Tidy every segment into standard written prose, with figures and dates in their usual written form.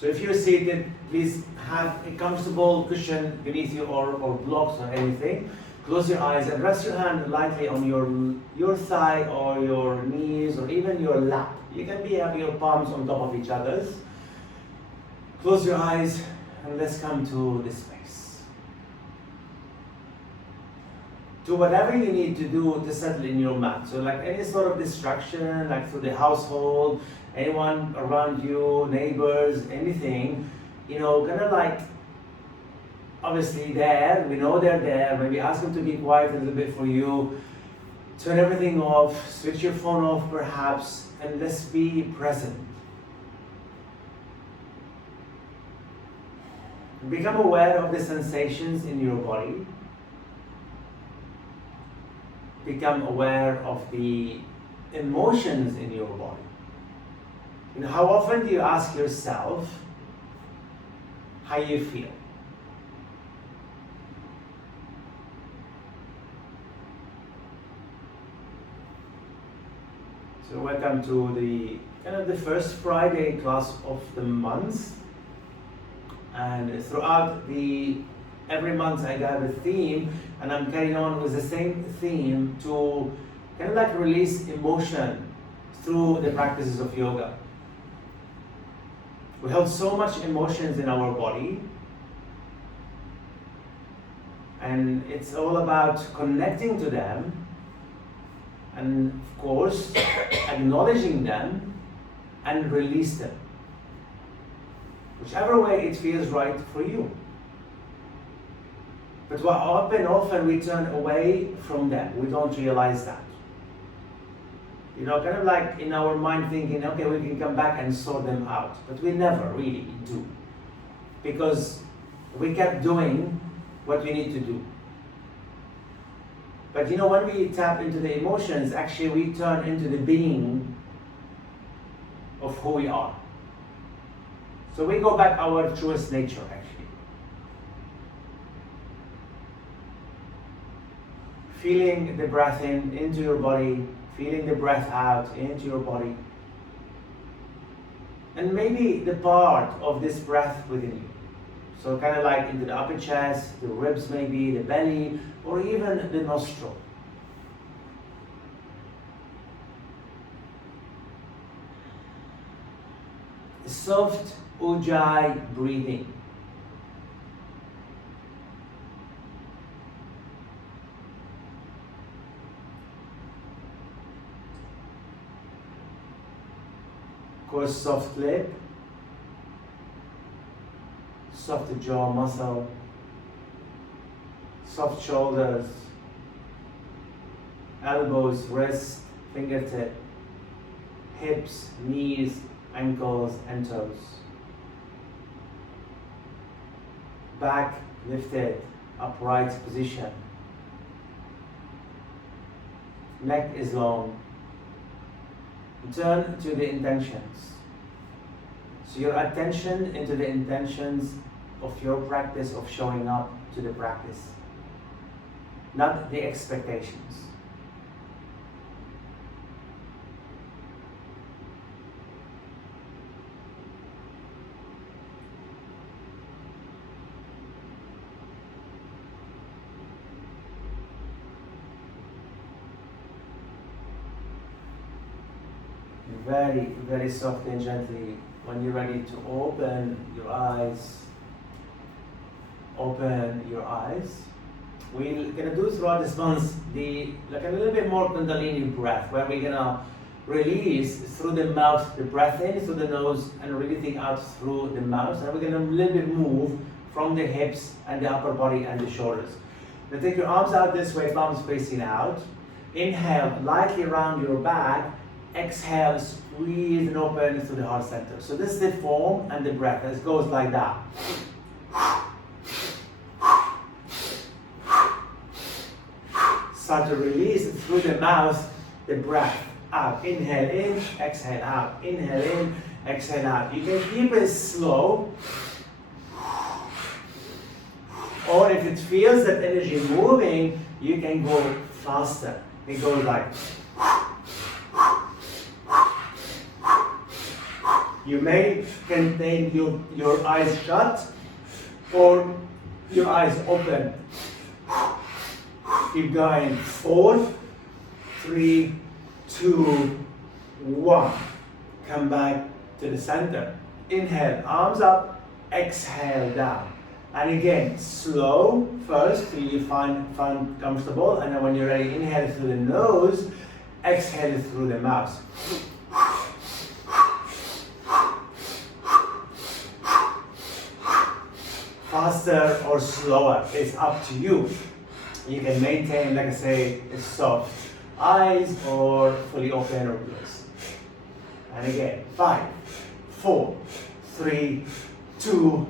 So if you're seated, please have a comfortable cushion beneath you or blocks or anything. Close your eyes and rest your hand lightly on your thigh or your knees or even your lap. You can have your palms on top of each other's. Close your eyes and let's come to this space. Do whatever you need to do to settle in your mat. So like any sort of distraction, like through the household, anyone around you, neighbors, anything, kind of like, obviously there, we know they're there, maybe ask them to be quiet a little bit for you, turn everything off, switch your phone off perhaps, and let's be present. Become aware of the sensations in your body. Become aware of the emotions in your body. How often do you ask yourself how you feel? So welcome to the first Friday class of the month. And throughout every month I have a theme, and I'm carrying on with the same theme to kind of like release emotion through the practices of yoga. We hold so much emotions in our body, and it's all about connecting to them and of course acknowledging them and release them. Whichever way it feels right for you. But often we turn away from them. We don't realize that. Kind of like in our mind thinking, okay, we can come back and sort them out. But we never really do. Because we kept doing what we need to do. But when we tap into the emotions, actually we turn into the being of who we are. So we go back our truest nature, actually. Feeling the breath in into your body, feeling the breath out into your body. And maybe the part of this breath within you. So kind of like into the upper chest, the ribs maybe, the belly, or even the nostril. Soft Ujjayi breathing. Of course, soft lip, soft jaw muscle, soft shoulders, elbows, wrists, fingertip, hips, knees, ankles, and toes. Back lifted, upright position. Neck is long. Turn to the intentions. So your attention into the intentions of your practice of showing up to the practice, not the expectations. Very, very softly and gently, when you're ready to open your eyes, open your eyes. We're gonna do throughout this month like a little bit more Kundalini breath, where we're gonna release through the mouth, the breath in through the nose and releasing out through the mouth. And we're gonna a little bit move from the hips and the upper body and the shoulders. Now take your arms out this way, palms facing out. Inhale lightly around your back. Exhale, squeeze and open through the heart center. So this is the form and the breath. It goes like that. Start to release through the mouth the breath out. Inhale in, exhale out. Inhale in, exhale out. You can keep it slow. Or if it feels that energy moving, you can go faster. It goes like. You may maintain your eyes shut or your eyes open. Keep going. 4, 3, 2, 1. Come back to the center. Inhale, arms up, exhale down. And again, slow first till you find comfortable, and then when you're ready, inhale through the nose, exhale through the mouth. Faster or slower, it's up to you. You can maintain, like I say, soft eyes or fully open or closed. And again, 5, 4, 3, 2,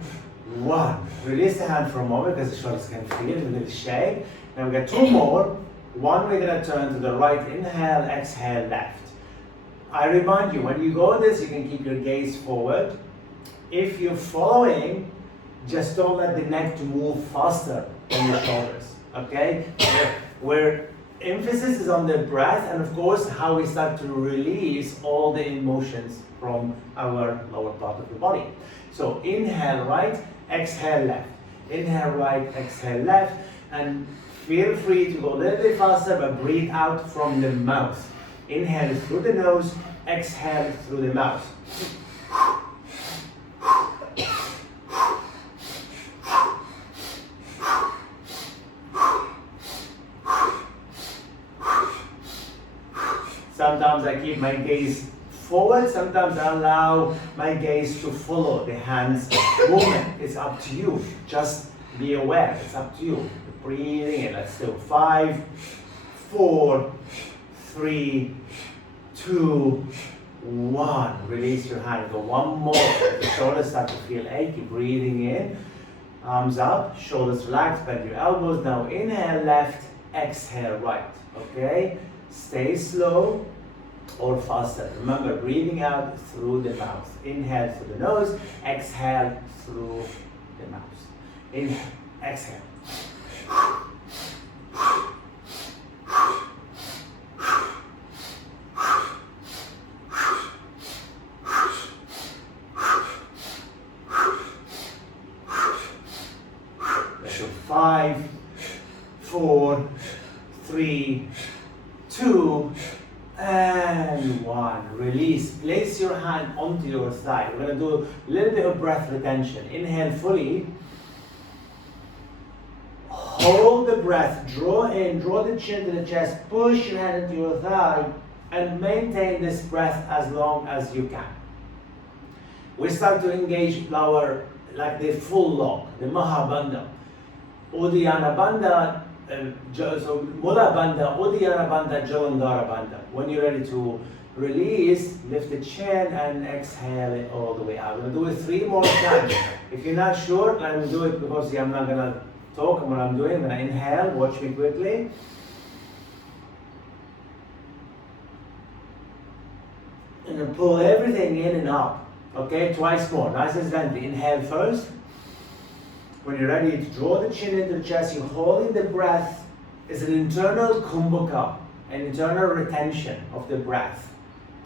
1. Release the hand for a moment because the shoulders can feel a little shake. Now we got 2 more. 1, we're going to turn to the right. Inhale, exhale, left. I remind you, when you go this, you can keep your gaze forward. If you're following, just don't let the neck to move faster than your shoulders, okay? Where emphasis is on the breath and of course how we start to release all the emotions from our lower part of the body. So inhale right, exhale left. Inhale right, exhale left, and feel free to go a little bit faster, but breathe out from the mouth. Inhale through the nose, exhale through the mouth. Sometimes I keep my gaze forward, sometimes I allow my gaze to follow the hands movement. It's up to you. Just be aware, it's up to you. Breathing in, let's do 5, 4, 3, 2, 1. Release your hand, go 1 more. The shoulders start to feel achy. Breathing in, arms up, shoulders relaxed, bend your elbows. Now inhale left, exhale right, okay? Stay slow or faster. Remember, breathing out through the mouth. Inhale through the nose, exhale through the mouth. Inhale, exhale. So 5, 4, 3, 2, and 1. Release. Place your hand onto your thigh. We're going to do a little bit of breath retention. Inhale fully. Hold the breath. Draw in. Draw the chin to the chest. Push your hand into your thigh. And maintain this breath as long as you can. We start to engage our, like the full lock, the Mahabandha. Uddiyana Bandha. So Mula Bandha, Uddiyana Bandha, Jalandhara Bandha. When you're ready to release, lift the chin and exhale it all the way out. We're going to do it 3 more times. If you're not sure, let me do it because I'm not going to talk what I'm doing. I'm going to inhale, watch me quickly. And then pull everything in and up. Okay, twice more. Nice and gently. Inhale first. When you're ready to draw the chin into the chest, you're holding the breath. It's an internal kumbhaka, an internal retention of the breath.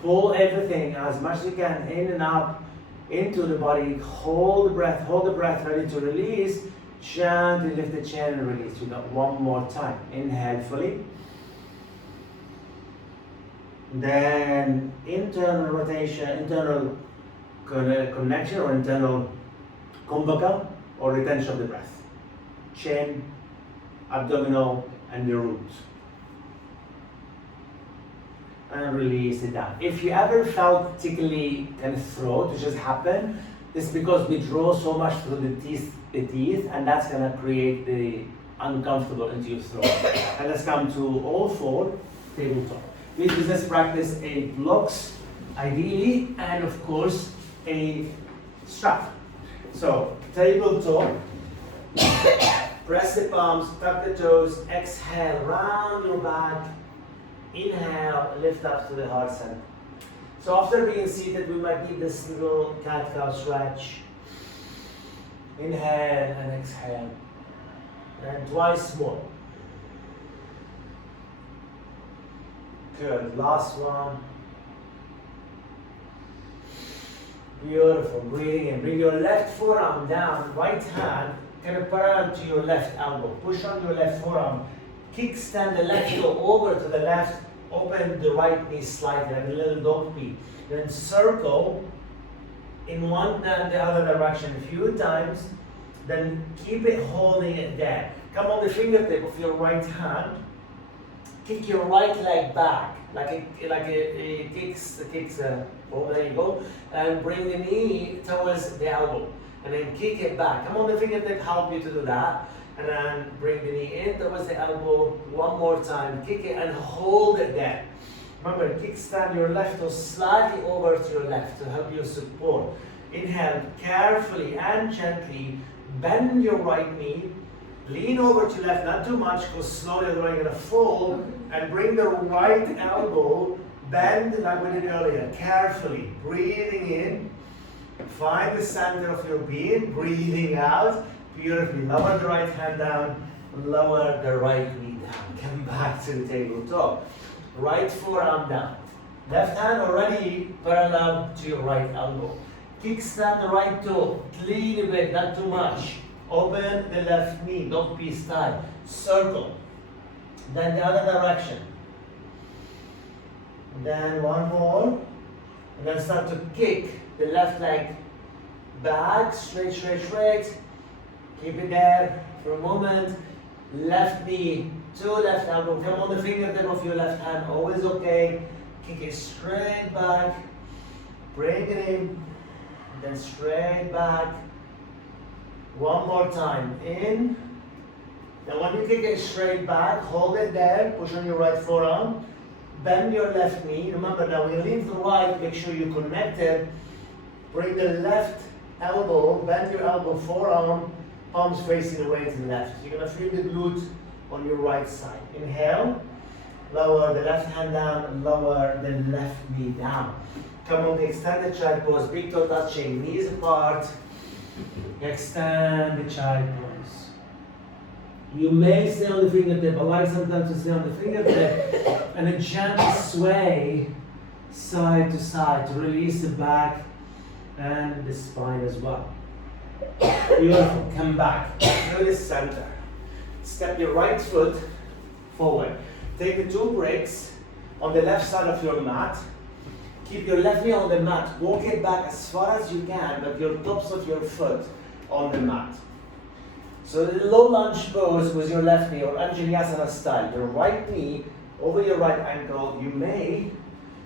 Pull everything as much as you can in and up into the body. Hold the breath, ready to release. Gently lift the chin and release. We got 1 more time. Inhale fully. Then internal rotation, internal connection or internal kumbhaka, or retention of the breath. Chin, abdominal, and the root. And release it down. If you ever felt tickly kind of throat, which just happened, it's because we draw so much through the teeth, and that's gonna create the uncomfortable into your throat. And let's come to all 4, tabletop. We do this practice a blocks, ideally, and of course, a strap. So, tabletop, press the palms, tuck the toes, exhale, round your back, inhale, lift up to the heart center. So after being seated, we might need this little cat-cow stretch. Inhale and exhale, and twice more. Good, last one. Beautiful. Breathing in. Bring your left forearm down, right hand kind of parallel to your left elbow. Push on your left forearm. Kickstand the left toe over to the left. Open the right knee slightly, like a little dog pee. Then circle in one and the other direction a few times. Then keep it holding it there. Come on the fingertip of your right hand. Kick your right leg back, like a kicks. Oh, there you go. And bring the knee towards the elbow, and then kick it back. Come on the fingertip, help you to do that. And then bring the knee in towards the elbow. One more time. Kick it and hold it there. Remember, kickstand your left toe slightly over to your left to help you support. Inhale carefully and gently. Bend your right knee. Lean over to left, not too much, because slowly you're going to fold, and bring the right elbow, bend like we did earlier, carefully. Breathing in, find the center of your being, breathing out, beautifully. Lower the right hand down, lower the right knee down. Come back to the tabletop. Right forearm down. Left hand already parallel to your right elbow. Kickstand the right toe, clean a bit, not too much. Open the left knee, dog pee style. Circle. Then the other direction. Then one more. And then start to kick the left leg back, straight, straight, straight. Keep it there for a moment. Left knee to left elbow. Come on the fingertip of your left hand, always okay. Kick it straight back. Bring it in. Then straight back. One more time, in. Now when you kick it straight back, hold it there, push on your right forearm, bend your left knee. Remember now, when you lean to the right, make sure you connect it. Bring the left elbow, bend your elbow, forearm, palms facing away to the left. You're gonna feel the glute on your right side. Inhale, lower the left hand down, lower the left knee down. Come on, the extended child pose, big toe touching, knees apart. Extend the child pose. You may stay on the fingertip. I like sometimes to stay on the fingertip and then gently sway side to side to release the back and the spine as well. Beautiful. Come back to the center. Step your right foot forward. Take the two bricks on the left side of your mat. Keep your left knee on the mat. Walk it back as far as you can, but your tops of your foot on the mat. So the low lunge pose with your left knee, or Anjaneyasana style. Your right knee over your right ankle. You may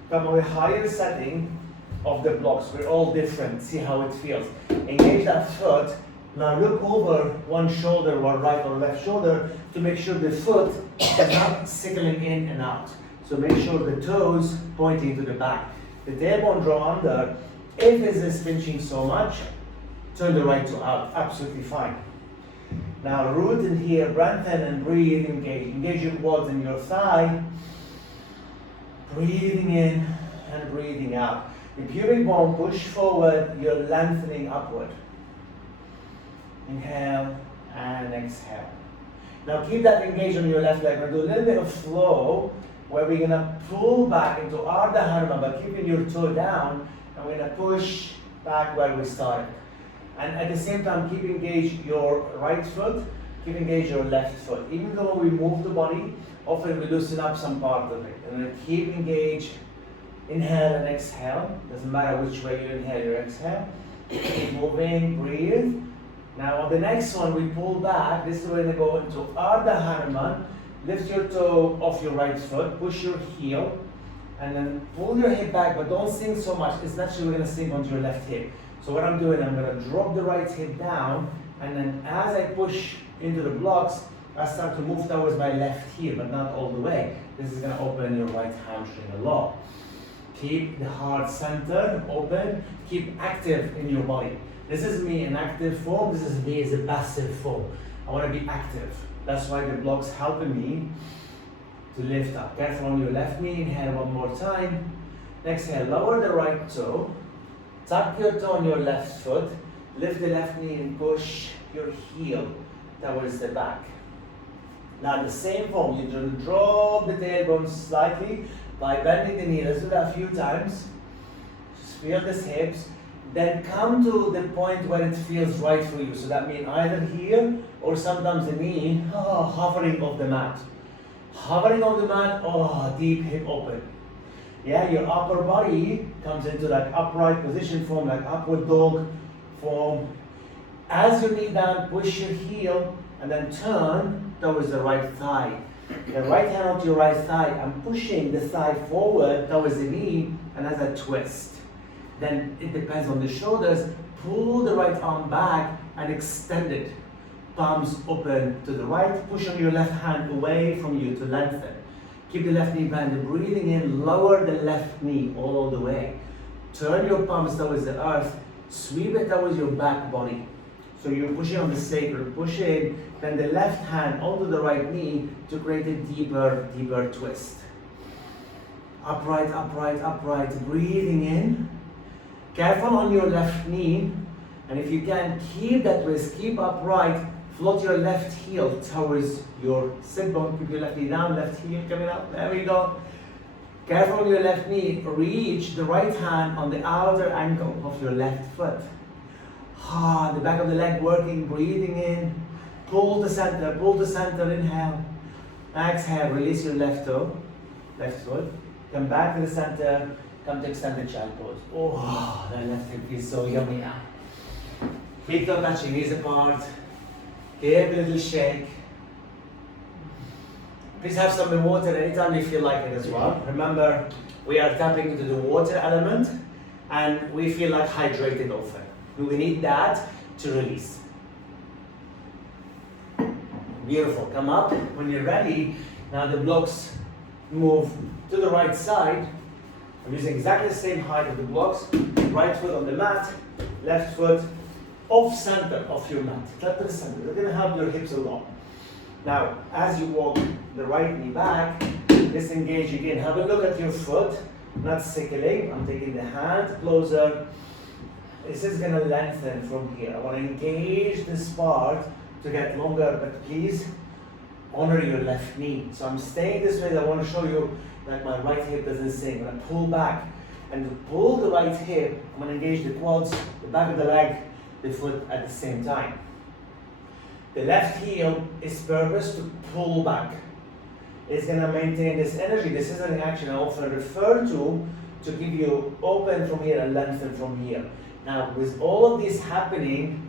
come with a higher setting of the blocks. We're all different. See how it feels. Engage that foot. Now look over one shoulder, or right or left shoulder, to make sure the foot is not sickling in and out. So make sure the toes pointing to the back. The tailbone draw under. If this is pinching so much, turn the right toe out. Absolutely fine. Now root in here, lengthen and breathe, engage. Engage your quads and your thigh. Breathing in and breathing out. The pubic bone push forward, you're lengthening upward. Inhale and exhale. Now keep that engaged on your left leg. We're going to do a little bit of flow, where we're going to pull back into Ardha Hanuman by keeping your toe down, and we're going to push back where we started. And at the same time, keep engaged your right foot, keep engaged your left foot. Even though we move the body, often we loosen up some part of it. And then keep engaged, inhale and exhale. Doesn't matter which way you inhale or exhale. Keep moving, breathe. Now on the next one, we pull back. This is where we're going to go into Ardha Hanuman. Lift your toe off your right foot, push your heel, and then pull your hip back, but don't sink so much. It's naturally we're going to sink onto your left hip. So what I'm doing, I'm going to drop the right hip down, and then as I push into the blocks, I start to move towards my left heel, but not all the way. This is going to open your right hamstring a lot. Keep the heart center open. Keep active in your body. This is me in active form. This is me as a passive form. I want to be active. That's why the blocks helping me to lift up. Careful on your left knee. Inhale one more time. Exhale, lower the right toe. Tuck your toe on your left foot. Lift the left knee and push your heel towards the back. Now the same form, you drop the tailbone slightly by bending the knee. Let's do that a few times. Just feel the hips. Then come to the point where it feels right for you. So that means either here or sometimes the knee, hovering off the mat. Hovering on the mat, deep hip open. Yeah, your upper body comes into that upright position form, like upward dog form. As you knee down, push your heel and then turn towards the right thigh. The right hand onto your right thigh. I'm pushing the thigh forward towards the knee, and as I twist. Then it depends on the shoulders. Pull the right arm back and extend it. Palms open to the right. Push on your left hand away from you to lengthen. Keep the left knee bent. Breathing in, lower the left knee all the way. Turn your palms towards the earth. Sweep it towards your back body. So you're pushing on the sacrum, push in, then the left hand onto the right knee to create a deeper, deeper twist. Upright, upright, upright. Breathing in. Careful on your left knee, and if you can, keep that twist, keep upright, float your left heel towards your sit bone, keep your left knee down, left heel coming up, there we go. Careful on your left knee, reach the right hand on the outer ankle of your left foot. The back of the leg working, breathing in, pull the center, inhale. Exhale, release your left toe, left foot, come back to the center, come to extended child pose. That left hip feels so yummy now. Feet don't touching, knees apart. Give a little shake. Please have some water anytime you feel like it as well. Remember, we are tapping into the water element and we feel like hydrated often. We need that to release. Beautiful, come up. When you're ready, now the blocks move to the right side. I'm using exactly the same height of the blocks. Right foot on the mat, left foot off center of your mat. Tap to the center. You're gonna help your hips a lot. Now, as you walk the right knee back, disengage again. Have a look at your foot, not sickling. I'm taking the hand closer. This is gonna lengthen from here. I wanna engage this part to get longer, but please honor your left knee. So I'm staying this way. I wanna show you like my right hip doesn't sink. When I pull back and to pull the right hip, I'm gonna engage the quads, the back of the leg, the foot at the same time. The left heel is purpose to pull back. It's gonna maintain this energy. This is an action I often refer to give you open from here and lengthen from here. Now, with all of this happening,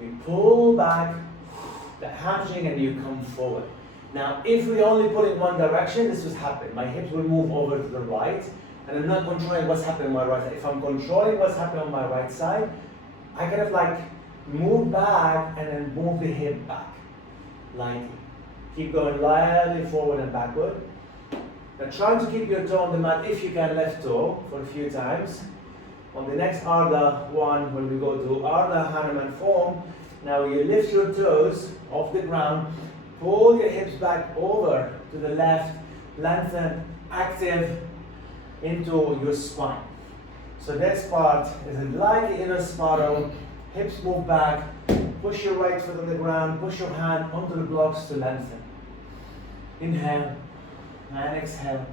we pull back the hamstring and you come forward. Now, if we only pull in one direction, this would happen. My hips will move over to the right, and I'm not controlling what's happening on my right side. If I'm controlling what's happening on my right side, I kind of like move back and then move the hip back, lightly. Keep going lightly forward and backward. Now, try to keep your toe on the mat if you can, left toe, for a few times. On the next Ardha one, when we go to Ardha Hanuman form, now you lift your toes off the ground, pull your hips back over to the left, lengthen, active into your spine. So this part is like the inner spiral, hips move back, push your right foot on the ground, push your hand onto the blocks to lengthen. Inhale and exhale.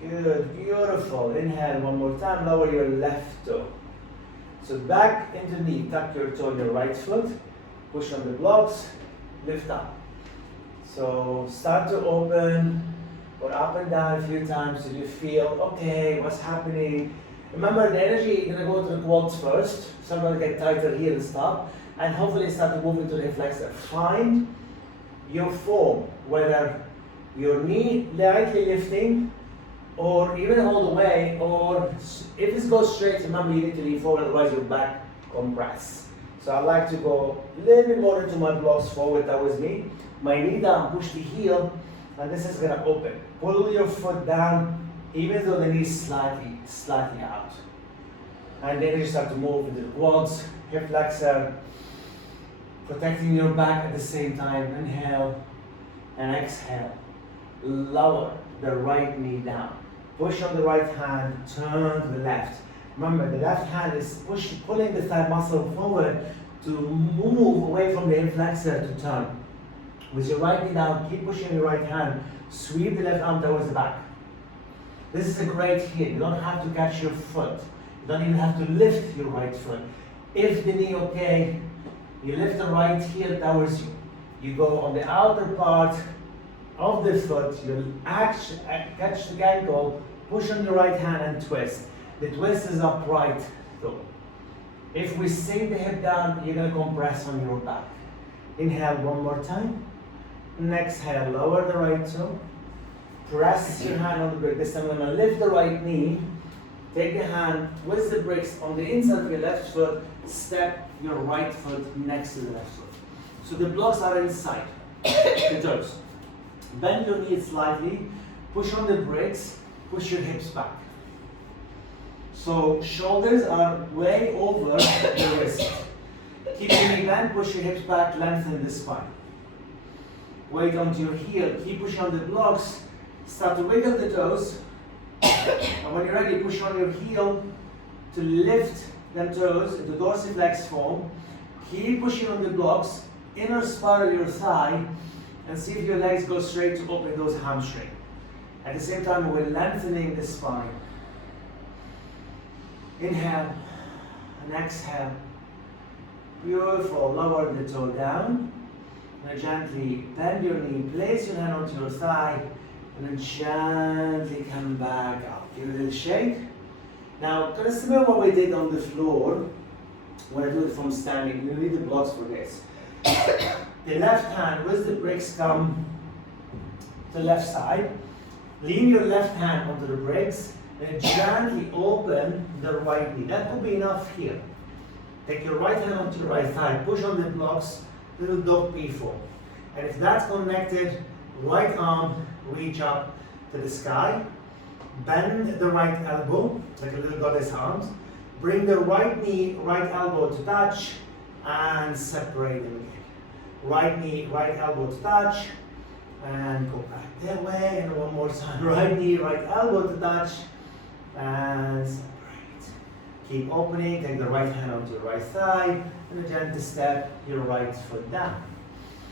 Good, beautiful. Inhale one more time, lower your left toe. So back into knee, tuck your toe on your right foot, push on the blocks, lift up. So start to open, or up and down a few times till you feel, okay, what's happening? Remember, the energy, you're gonna go to the quads first, so I'm gonna get tighter here and stop, and hopefully start to move into the hip flexor. Find your form, whether your knee lightly lifting, or even all the way, or if it goes straight, remember you need to lean forward, otherwise your back compress. So I like to go a little bit more into my blocks forward towards me. My knee down, push the heel, and this is gonna open. Pull your foot down, even though the knee is slightly out. And then you start to move into the quads, hip flexor, protecting your back at the same time. Inhale and exhale. Lower the right knee down. Push on the right hand, turn to the left. Remember, the left hand is pulling the thigh muscle forward to move away from the hip flexor to turn. With your right knee down, keep pushing your right hand. Sweep the left arm towards the back. This is a great hit. You don't have to catch your foot. You don't even have to lift your right foot. If the knee okay, you lift the right heel towards you. You go on the outer part of the foot, you catch the ankle, push on the right hand and twist. The twist is upright though. If we sink the hip down, you're going to compress on your back. Inhale one more time. And exhale, lower the right toe. Press your hand on the brick. This time I'm going to lift the right knee. Take the hand with the bricks on the inside of your left foot. Step your right foot next to the left foot. So the blocks are inside the toes. Bend your knees slightly. Push on the bricks. Push your hips back. So shoulders are way over the wrist. Keep your knee bent, push your hips back, lengthen the spine. Weight onto your heel, keep pushing on the blocks. Start to wiggle the toes. And when you're ready, push on your heel to lift them toes into dorsiflex form. Keep pushing on the blocks, inner spiral your thigh, and see if your legs go straight to open those hamstrings. At the same time, we're lengthening the spine. Inhale and exhale. Beautiful. Lower the toe down. Now gently bend your knee. Place your hand onto your thigh. And then gently come back up. Give it a little shake. Now, kind of similar to what we did on the floor. When I do it from standing, you need the blocks for this. The left hand with the bricks come to the left side. Lean your left hand onto the bricks. And gently open the right knee. That could be enough here. Take your right hand onto the right thigh. Push on the blocks. Little dog P form. And if that's connected, right arm reach up to the sky. Bend the right elbow like a little goddess arms. Bring the right knee, right elbow to touch, and separate them again. Right knee, right elbow to touch, and go back that way. And one more time. Right knee, right elbow to touch, and separate. Keep opening. Take the right hand onto your right thigh, and a gentle step your right foot down.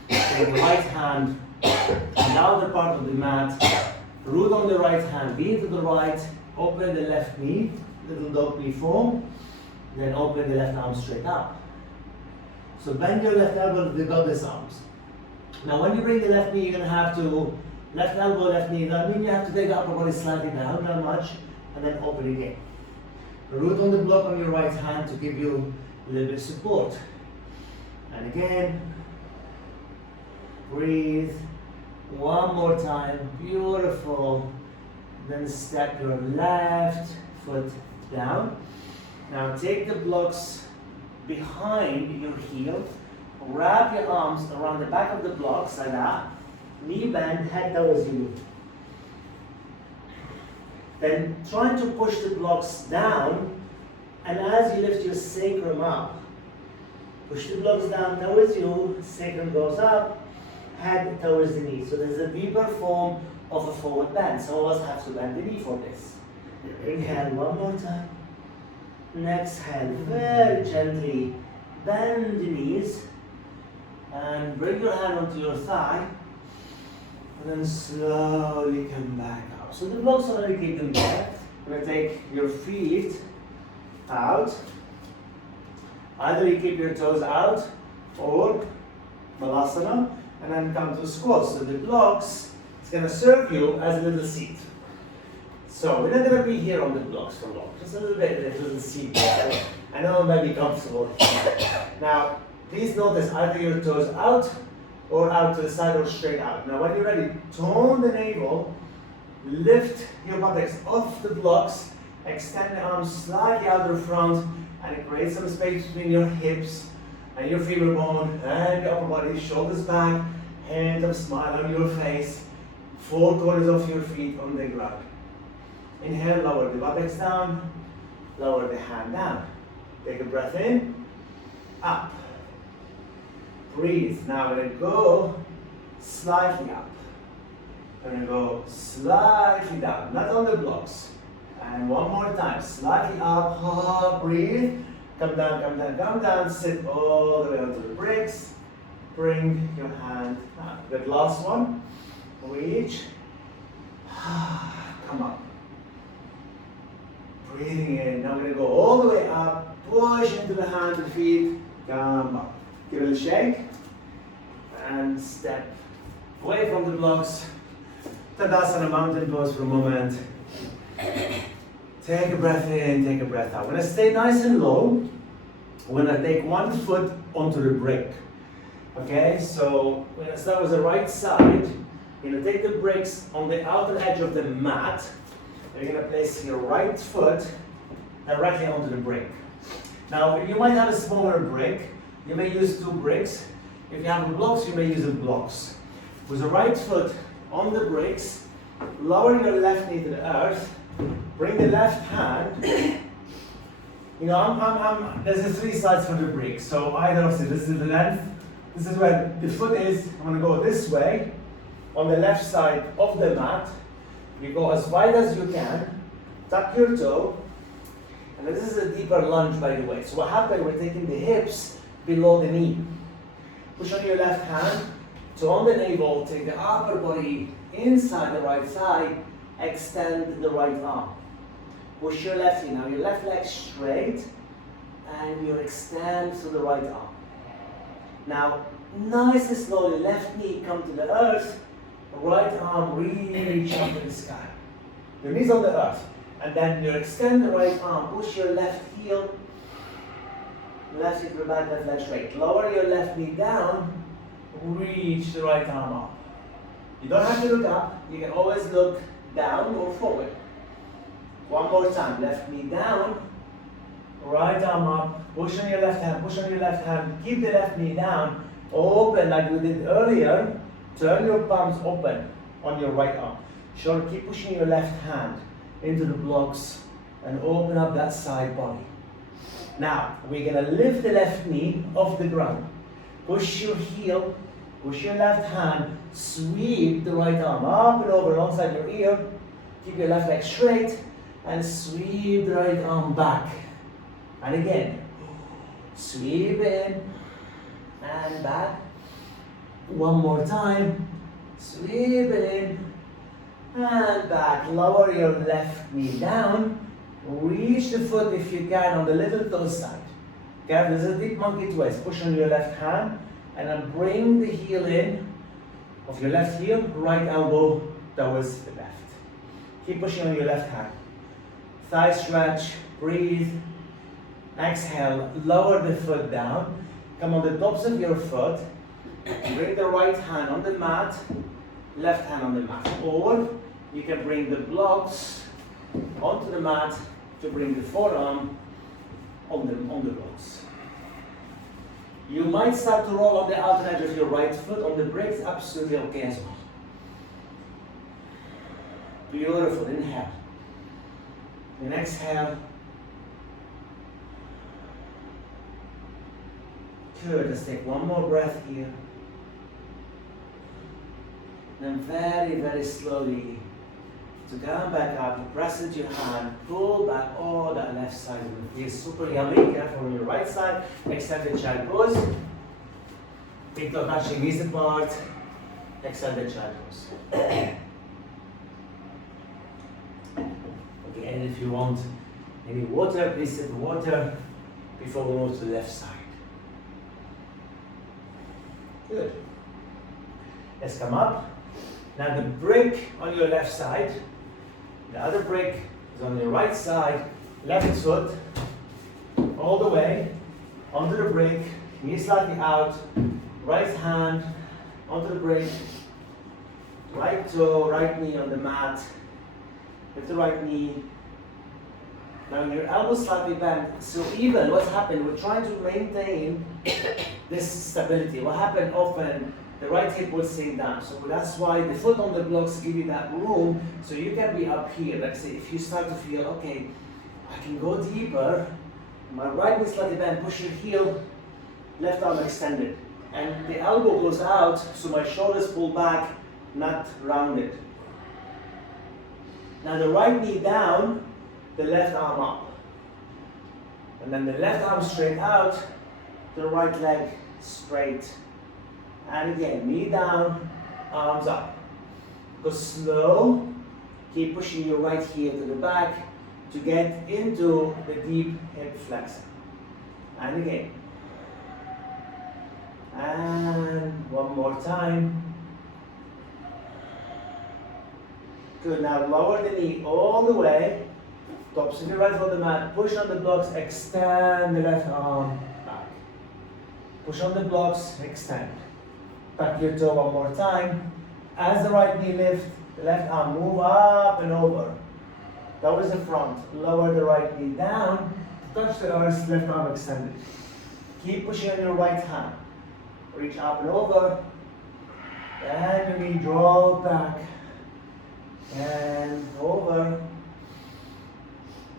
Take the right hand on the outer part of the mat. Root on the right hand, lean to the right, open the left knee, little dog knee form, then open the left arm straight up. So bend your left elbow to the goddess arms. Now when you bring the left knee, you're going to have to, left elbow, left knee, that means you have to take the upper body slightly down, not much, and then open again. Root on the block on your right hand to give you a little bit of support. And again, breathe. One more time, beautiful. Then step your left foot down. Now take the blocks behind your heel. Wrap your arms around the back of the blocks like that. Knee bend, head towards you. Then trying to push the blocks down, and as you lift your sacrum up, push the blocks down towards you, sacrum goes up, head towards the knee. So there's a deeper form of a forward bend. Some of us have to bend the knee for this. Inhale one more time. And exhale very gently. Bend the knees. And bring your hand onto your thigh. And then slowly come back up. So the blocks already keep them there. You're going to take your feet out. Either you keep your toes out or Balasana. And then come to squat. So the blocks, it's going to serve you as a little seat. So we're not going to be here on the blocks for long. Just a little bit, a little seat. I know it might be comfortable. Now, please notice either your toes out or out to the side or straight out. Now when you're ready, tone the navel, lift your buttocks off the blocks, extend the arms slightly out the front, and create some space between your hips and your femur bone and your upper body, shoulders back, hands up, smile on your face, four corners of your feet on the ground. Inhale, lower the buttocks down, lower the hand down. Take a breath in, up. Breathe. Now we're going to go slightly up. We're going to go slightly down, not on the blocks. And one more time, slightly up, breathe. Come down, come down, come down, sit all the way onto the bricks. Bring your hand down. Good, last one. Reach. Come up. Breathing in. Now we're going to go all the way up, push into the hands and feet, come up. Give it a shake, and step away from the blocks. Tadasana, mountain pose for a moment. Take a breath in, take a breath out. We're going to stay nice and low. We're going to take one foot onto the brick. Okay, so we're going to start with the right side. You're going to take the bricks on the outer edge of the mat. You're going to place your right foot directly onto the brick. Now, you might have a smaller brick. You may use 2 bricks. If you have blocks, you may use the blocks. With the right foot on the bricks, lower your left knee to the earth. Bring the left hand. You know, there's 3 sides for the brick. So either of them. This is the length. This is where the foot is. I'm going to go this way. On the left side of the mat. You go as wide as you can. Tuck your toe. And this is a deeper lunge, by the way. So what happens, we're taking the hips below the knee. Push on your left hand. So on the navel, take the upper body inside the right side. Extend the right arm. Push your left knee. Now your left leg straight. And you extend to the right arm. Now, nice and slowly, left knee come to the earth. Right arm reach up to the sky. Your knees on the earth. And then you extend the right arm. Push your left heel. Left hip to the back, left leg straight. Lower your left knee down. Reach the right arm up. You don't have to look up. You can always look down or forward. One more time. Left knee down. Right arm up. Push on your left hand. Push on your left hand. Keep the left knee down. Open like we did earlier. Turn your palms open on your right arm. Sure, keep pushing your left hand into the blocks and open up that side body. Now, we're going to lift the left knee off the ground. Push your heel, push your left hand, sweep the right arm up and over alongside your ear. Keep your left leg straight and sweep the right arm back. And again, sweep in and back. One more time. Sweep in and back. Lower your left knee down. Reach the foot if you can on the little toe side. Okay, this is a deep monkey twist. Push on your left hand and then bring the heel in of your left heel, right elbow towards the left. Keep pushing on your left hand. Thigh stretch, breathe. Exhale, lower the foot down. Come on the tops of your foot. Bring the right hand on the mat, left hand on the mat. Or you can bring the blocks onto the mat to bring the forearm on the blocks. You might start to roll on the outer edge of your right foot on the bricks, absolutely okay as well. Beautiful, inhale. Then exhale. Good, let's take one more breath here. Then very, very slowly, to come back up, press with your hand, pull back all that left side. Feel super yummy. Careful on your right side. Extended child pose. Feet are touching knees apart. Extended child pose. Again, if you want any water, please sip the water before we move to the left side. Good. Let's come up. Now the brick on your left side, the other brick is on your right side, left foot, all the way, onto the brick, knee slightly out, right hand onto the brick, right toe, right knee on the mat, with the right knee. Now your elbow slightly bent, so even what's happened, we're trying to maintain this stability. What happened often, the right hip will sink down. So that's why the foot on the blocks give you that room, so you can be up here. Like say, if you start to feel, okay, I can go deeper, my right knee slightly bent, push your heel, left arm extended. And the elbow goes out, so my shoulders pull back, not rounded. Now the right knee down, the left arm up. And then the left arm straight out, the right leg straight. And again, knee down, arms up. Go slow, keep pushing your right heel to the back, to get into the deep hip flexor. And again. And one more time. Good, now lower the knee all the way. Tops of your right foot on the mat. Push on the blocks, extend the left arm back. Push on the blocks, extend. Back your toe one more time. As the right knee lifts, the left arm move up and over. That was the front. Lower the right knee down. Touch the earth, left arm extended. Keep pushing on your right hand. Reach up and over. And your knee draw back. And over.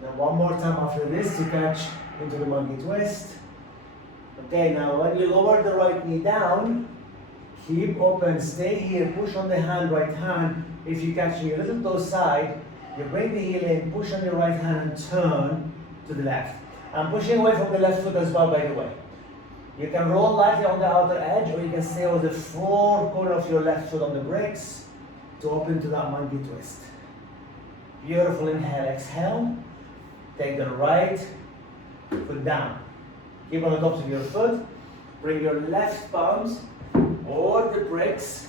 Now one more time after this to catch into the monkey twist. Okay, now when you lower the right knee down, keep open, stay here, push on the hand, right hand. If you catch your little toe side, you bring the heel in, push on your right hand and turn to the left. I'm pushing away from the left foot as well, by the way. You can roll lightly on the outer edge, or you can stay with the four corner of your left foot on the bricks to open to that monkey twist. Beautiful inhale, exhale. Take the right foot down. Keep on the tops of your foot. Bring your left palms over the bricks.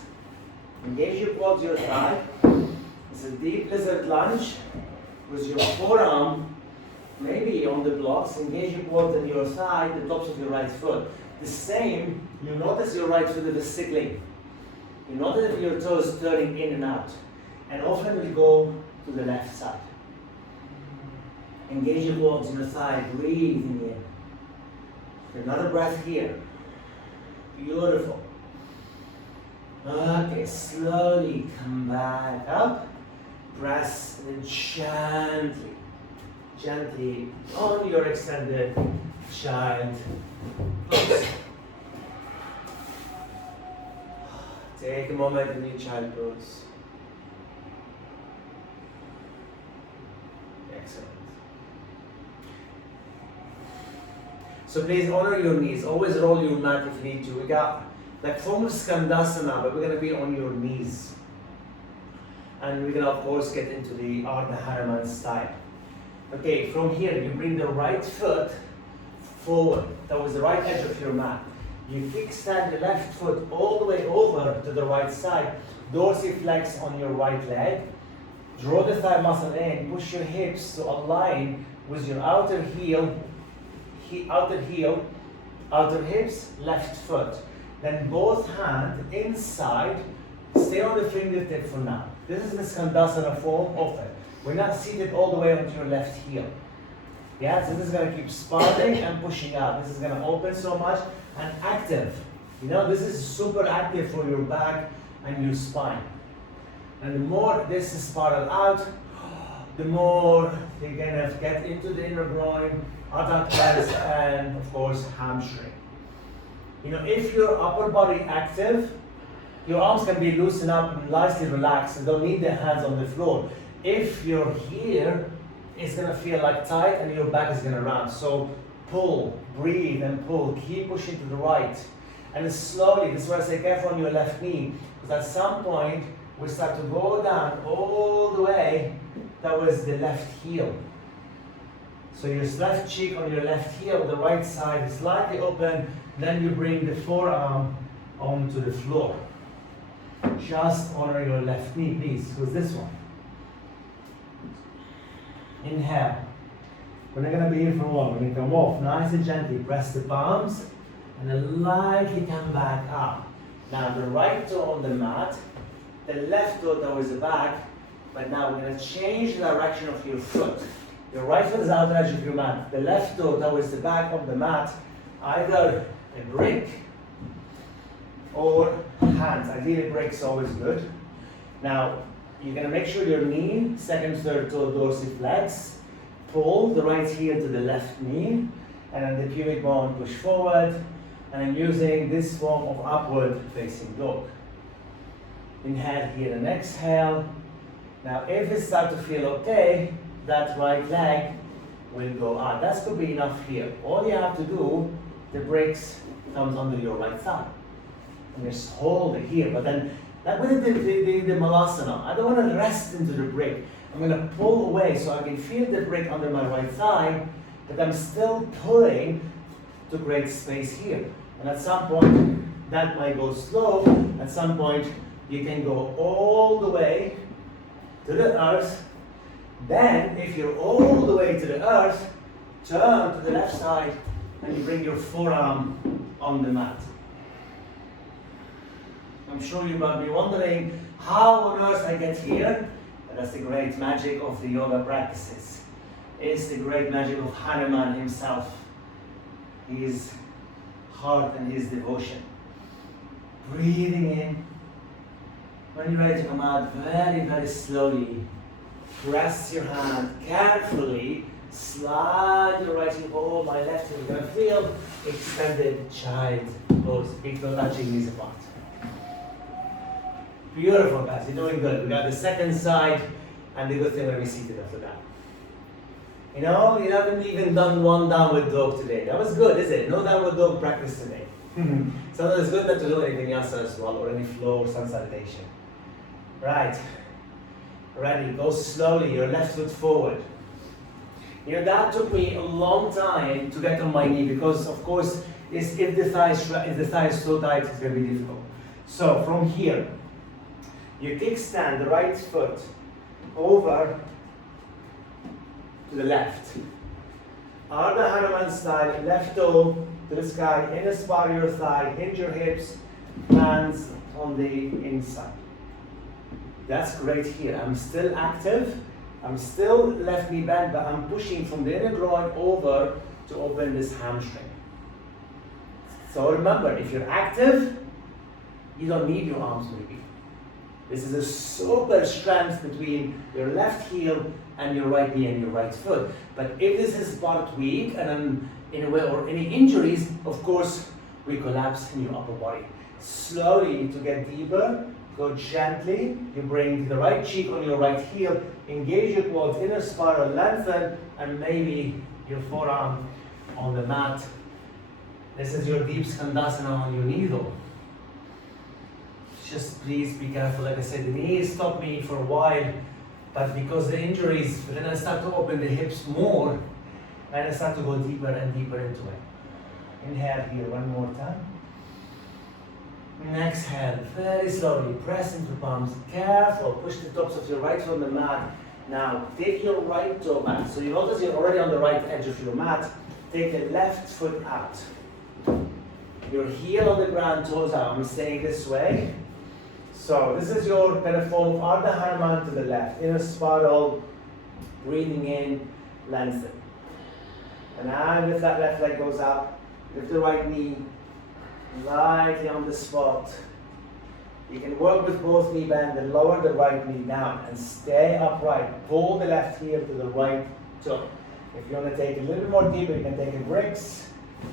Engage your quads to your thigh. It's a deep lizard lunge with your forearm maybe on the blocks. Engage your quads and your thigh, the tops of your right foot. The same, you notice your right foot is sickling. You notice if your toes turning in and out. And often we go to the left side. Engage your quads in your thigh, breathing in. Another breath here. Beautiful. Okay, slowly come back up. Press and gently on your extended child pose. Take a moment in your child pose. Excellent. So please honor your knees. Always roll your mat if you need to. We got like form of Skandasana, but we're going to be on your knees. And we're going to, of course, get into the Ardha Hanuman style. Okay, from here, you bring the right foot forward. That was the right edge of your mat. You kickstand the left foot all the way over to the right side. Dorsiflex on your right leg. Draw the thigh muscle in. Push your hips to align with your outer heel, outer hips, left foot. Then both hands inside. Stay on the fingertip for now. This is the Skandasana form of it. We're not seated all the way onto your left heel. Yeah, so this is going to keep sparring and pushing out. This is going to open so much and active. You know, this is super active for your back and your spine. And the more this is spiraled out, the more you're going to get into the inner groin, Adha pelvis, and of course hamstring. You know, if your upper body active, your arms can be loosened up and nicely relaxed. You don't need the hands on the floor. If you're here, it's going to feel like tight and your back is going to round. So pull, breathe and pull. Keep pushing to the right. And slowly, this is where I say careful on your left knee. Because at some point, we start to go down all the way towards the left heel. So your left cheek on your left heel, the right side is slightly open. Then you bring the forearm onto the floor. Just honor your left knee, please. Who's this one? Inhale. We're not going to be here for long. We're going to come off nice and gently. Press the palms and then lightly come back up. Now the right toe on the mat, the left toe towards the back, but now we're going to change the direction of your foot. Your right foot is out the edge of your mat. The left toe towards the back of the mat, either a brick or hands. Ideally, brick's always good. Now, you're going to make sure your knee, second, third toe dorsiflex. Pull the right heel to the left knee, and then the pubic bone push forward. And I'm using this form of upward facing dog. Inhale here and exhale. Now, if it starts to feel okay, that right leg will go out. That could be enough here. All you have to do, the bricks comes under your right thumb. And just hold it here. But then, like with the malasana, I don't want to rest into the brick. I'm going to pull away so I can feel the brick under my right thigh, but I'm still pulling to create space here. And at some point, that might go slow. At some point, you can go all the way to the earth. Then, if you're all the way to the earth, turn to the left side and you bring your forearm on the mat. I'm sure you might be wondering how on earth I get here. And that's the great magic of the yoga practices. It's the great magic of Hanuman himself. His heart and his devotion. Breathing in. When you're ready to come out, very, very slowly, press your hand carefully, slide your right heel over my left heel. You're going to feel extended child pose, feet not touching knees apart. Beautiful, guys. You're doing good. We got the second side, and the good thing we're going to be seated after that. You know, you haven't even done one downward dog today. That was good, is it? No downward dog practice today. Sometimes it's good not to do anything else as well, or any flow or sun salutation. Right. Ready. Go slowly. Your left foot forward. You know, that took me a long time to get on my knee because, of course, if the thigh is so tight, it's going to be difficult. So, from here, you kickstand the right foot over to the left. Ardha Hanuman style, left toe to the sky, inner spar your thigh, hinge your hips, hands on the inside. That's great here. I'm still active. I'm still left knee bent, but I'm pushing from the inner groin over to open this hamstring. So remember, if you're active, you don't need your arms maybe. This is a super strength between your left heel and your right knee and your right foot. But if this is part weak and in a way or any injuries, of course, we collapse in your upper body. Slowly to get deeper, go gently. You bring the right cheek on your right heel, engage your quads, inner spiral, lengthen, and maybe your forearm on the mat. This is your deep skandasana on your knee though. Just please be careful. Like I said, the knees stopped me for a while, but because the injuries, then I start to open the hips more, and I start to go deeper and deeper into it. Inhale here one more time. And exhale, very slowly, press into palms. Careful, push the tops of your right foot on the mat. Now, take your right toe back. So you notice you're already on the right edge of your mat. Take the left foot out. Your heel on the ground, toes out. I'm staying this way. So this is your kind of form of Ardha Hanuman to the left. Inner spiral, breathing in, lengthen. And now lift that left leg goes up. Lift the right knee, lightly on the spot. You can work with both knee bend and lower the right knee down and stay upright. Pull the left heel to the right toe. If you want to take a little bit more deeper, you can take a bricks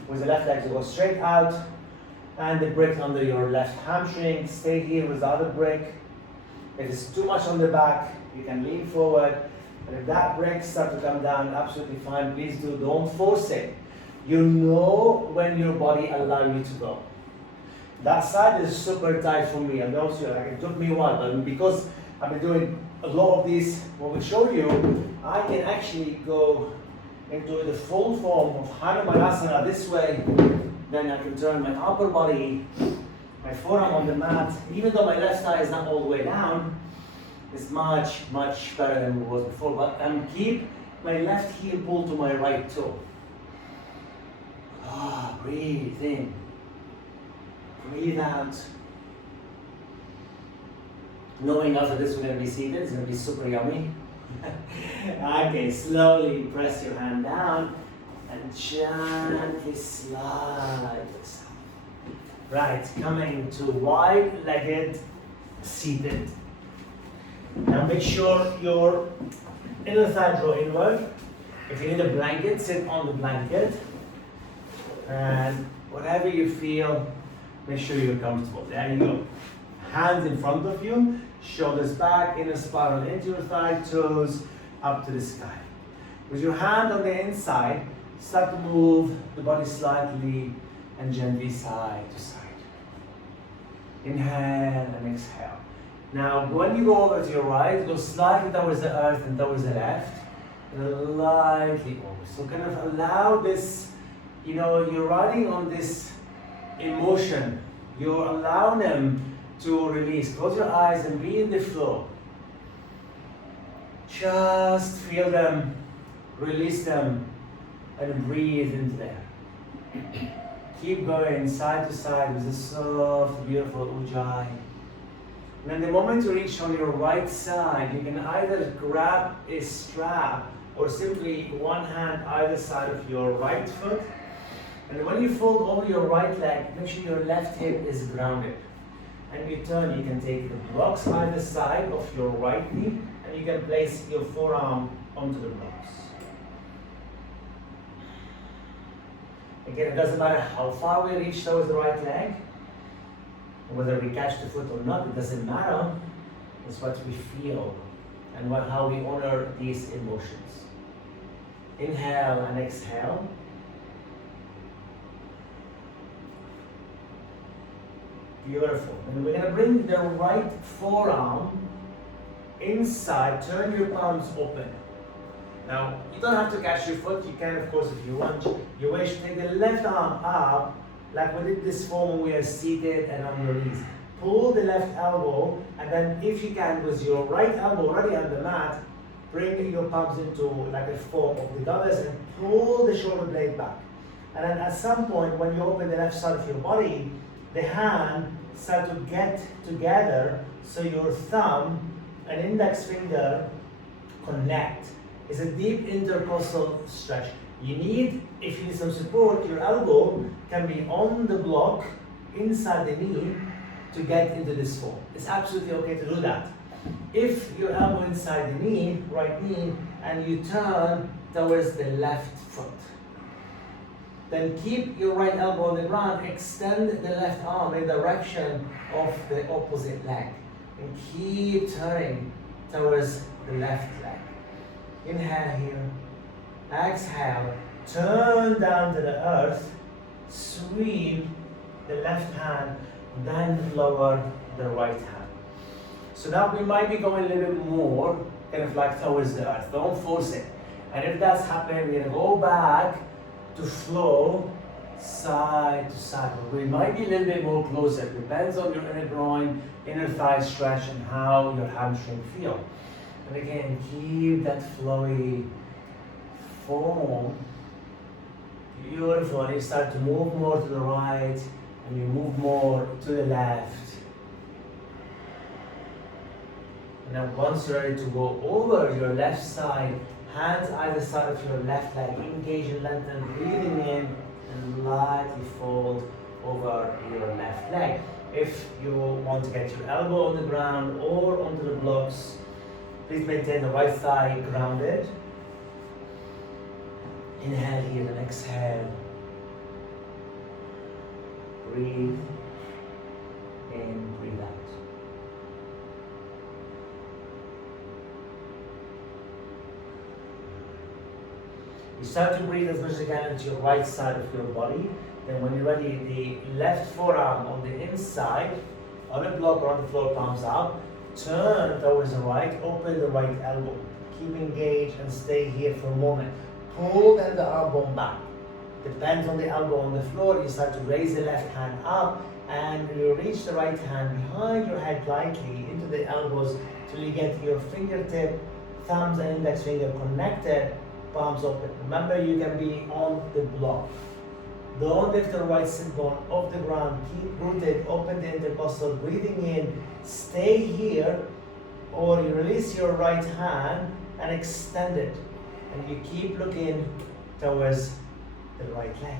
with the left leg to go straight out. And the brick under your left hamstring. Stay here with the other brick. If it's too much on the back, you can lean forward. And if that brick starts to come down, absolutely fine. Please do, don't force it. You know when your body allows you to go. That side is super tight for me. I'm not sure, like it took me a while, but because I've been doing a lot of these, what we show you, I can actually go into the full form of Hanumanasana this way. Then I can turn my upper body, my forearm on the mat. Even though my left thigh is not all the way down, it's much, much better than it was before. But keep my left heel pulled to my right toe. Breathe in. Breathe out. Knowing after this we're going to be seated, it's going to be super yummy. Okay, slowly press your hand down. And gently slide this up. Right, coming to wide-legged seated. Now make sure your inner thigh draw inward. If you need a blanket, sit on the blanket. And whatever you feel, make sure you're comfortable. There you go. Hands in front of you, shoulders back, inner spiral into your thigh, toes up to the sky. With your hand on the inside, start to move the body slightly and gently side to side. Inhale and exhale. Now, when you go over to your right, go slightly towards the earth and towards the left, and lightly over. So kind of allow this, you're riding on this emotion. You're allowing them to release. Close your eyes and be in the flow. Just feel them, release them, and breathe into there. Keep going side to side with this soft, beautiful ujjayi. And then the moment you reach on your right side, you can either grab a strap or simply one hand either side of your right foot. And when you fold over your right leg, make sure your left hip is grounded. And you turn, you can take the blocks either side of your right knee, and you can place your forearm onto the blocks. Again, it doesn't matter how far we reach towards the right leg, whether we catch the foot or not, it doesn't matter. It's what we feel and how we honor these emotions. Inhale and exhale. Beautiful. And we're going to bring the right forearm inside. Turn your palms open. Now, you don't have to catch your foot. You can, of course, if you want. You wish, take the left arm up, like we did this form when we are seated and on your knees. Pull the left elbow, and then if you can, with your right elbow already on the mat, bring your palms into like a form of the goddess and pull the shoulder blade back. And then at some point, when you open the left side of your body, the hand start to get together so your thumb and index finger connect. It's a deep intercostal stretch. You need, if you need some support, your elbow can be on the block inside the knee to get into this form. It's absolutely okay to do that. If your elbow inside the knee, right knee, and you turn towards the left foot, then keep your right elbow on the ground, extend the left arm in the direction of the opposite leg, and keep turning towards the left leg. Inhale here, exhale, turn down to the earth, sweep the left hand, then lower the right hand. So now we might be going a little bit more, kind of like towards the earth. Don't force it. And if that's happening, we're gonna go back to flow side to side. But we might be a little bit more closer. Depends on your inner groin, inner thigh stretch, and how your hamstring feel. And again, keep that flowy form. Beautiful. And you start to move more to the right, and you move more to the left. And now once you're ready to go over your left side, hands either side of your left leg, engage and lengthen, breathing in, and lightly fold over your left leg. If you want to get your elbow on the ground or onto the blocks, please maintain the right thigh grounded. Inhale here and exhale. Breathe in, breathe out. You start to breathe as much as you can into your right side of your body. Then when you're ready, the left forearm on the inside, on a block or on the floor, palms up. Turn towards the right, open the right elbow. Keep engaged and stay here for a moment. Pull then the arm bone back. Depends on the elbow on the floor. You start to raise the left hand up and you reach the right hand behind your head lightly into the elbows till you get your fingertip, thumbs and index finger connected, palms open. Remember, you can be on the block. Don't lift the right sit bone off the ground. Keep rooted, open the intercostal, breathing in. Stay here, or you release your right hand and extend it. And you keep looking towards the right leg.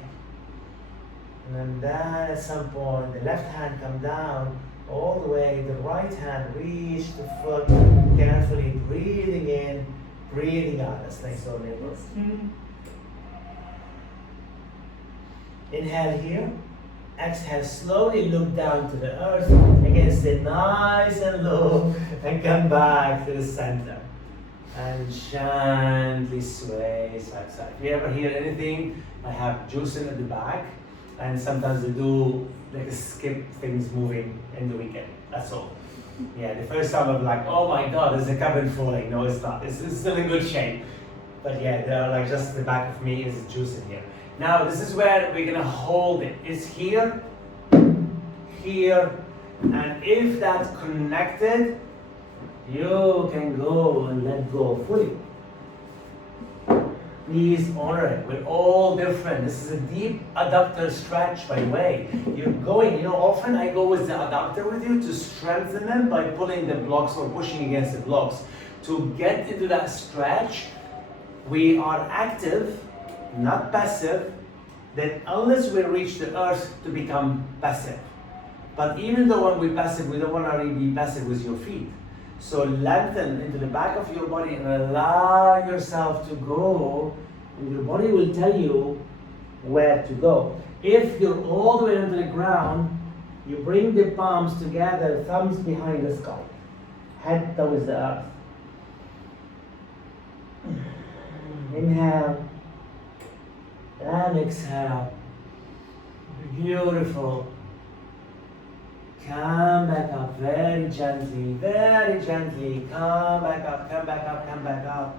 And then at some point, the left hand come down all the way, the right hand reach the foot, carefully breathing in, breathing out. That's nice, our neighbors. Inhale here. Exhale, slowly look down to the earth. Again, stay nice and low and come back to the center. And gently sway side to side. If you ever hear anything, I have juicing at the back. And sometimes they do like skip things moving in the weekend. That's all. Yeah, the first time I'm like, oh my God, is the cabin falling? No, it's not. It's still in good shape. But yeah, they're like just the back of me is juice in here. Now this is where we're gonna hold it. It's here, here, and if that's connected, you can go and let go fully. Please honor it. We're all different. This is a deep adductor stretch, by the way. You're going, often I go with the adductor with you to strengthen them by pulling the blocks or pushing against the blocks. To get into that stretch, we are active, not passive. Then unless we reach the earth to become passive. But even though when we're passive, we don't want to really be passive with your feet. So lengthen into the back of your body and allow yourself to go, and your body will tell you where to go. If you're all the way onto the ground, you bring the palms together, thumbs behind the skull, head towards the earth. Inhale and exhale. Beautiful. Come back up very gently, very gently. Come back up, come back up, come back up.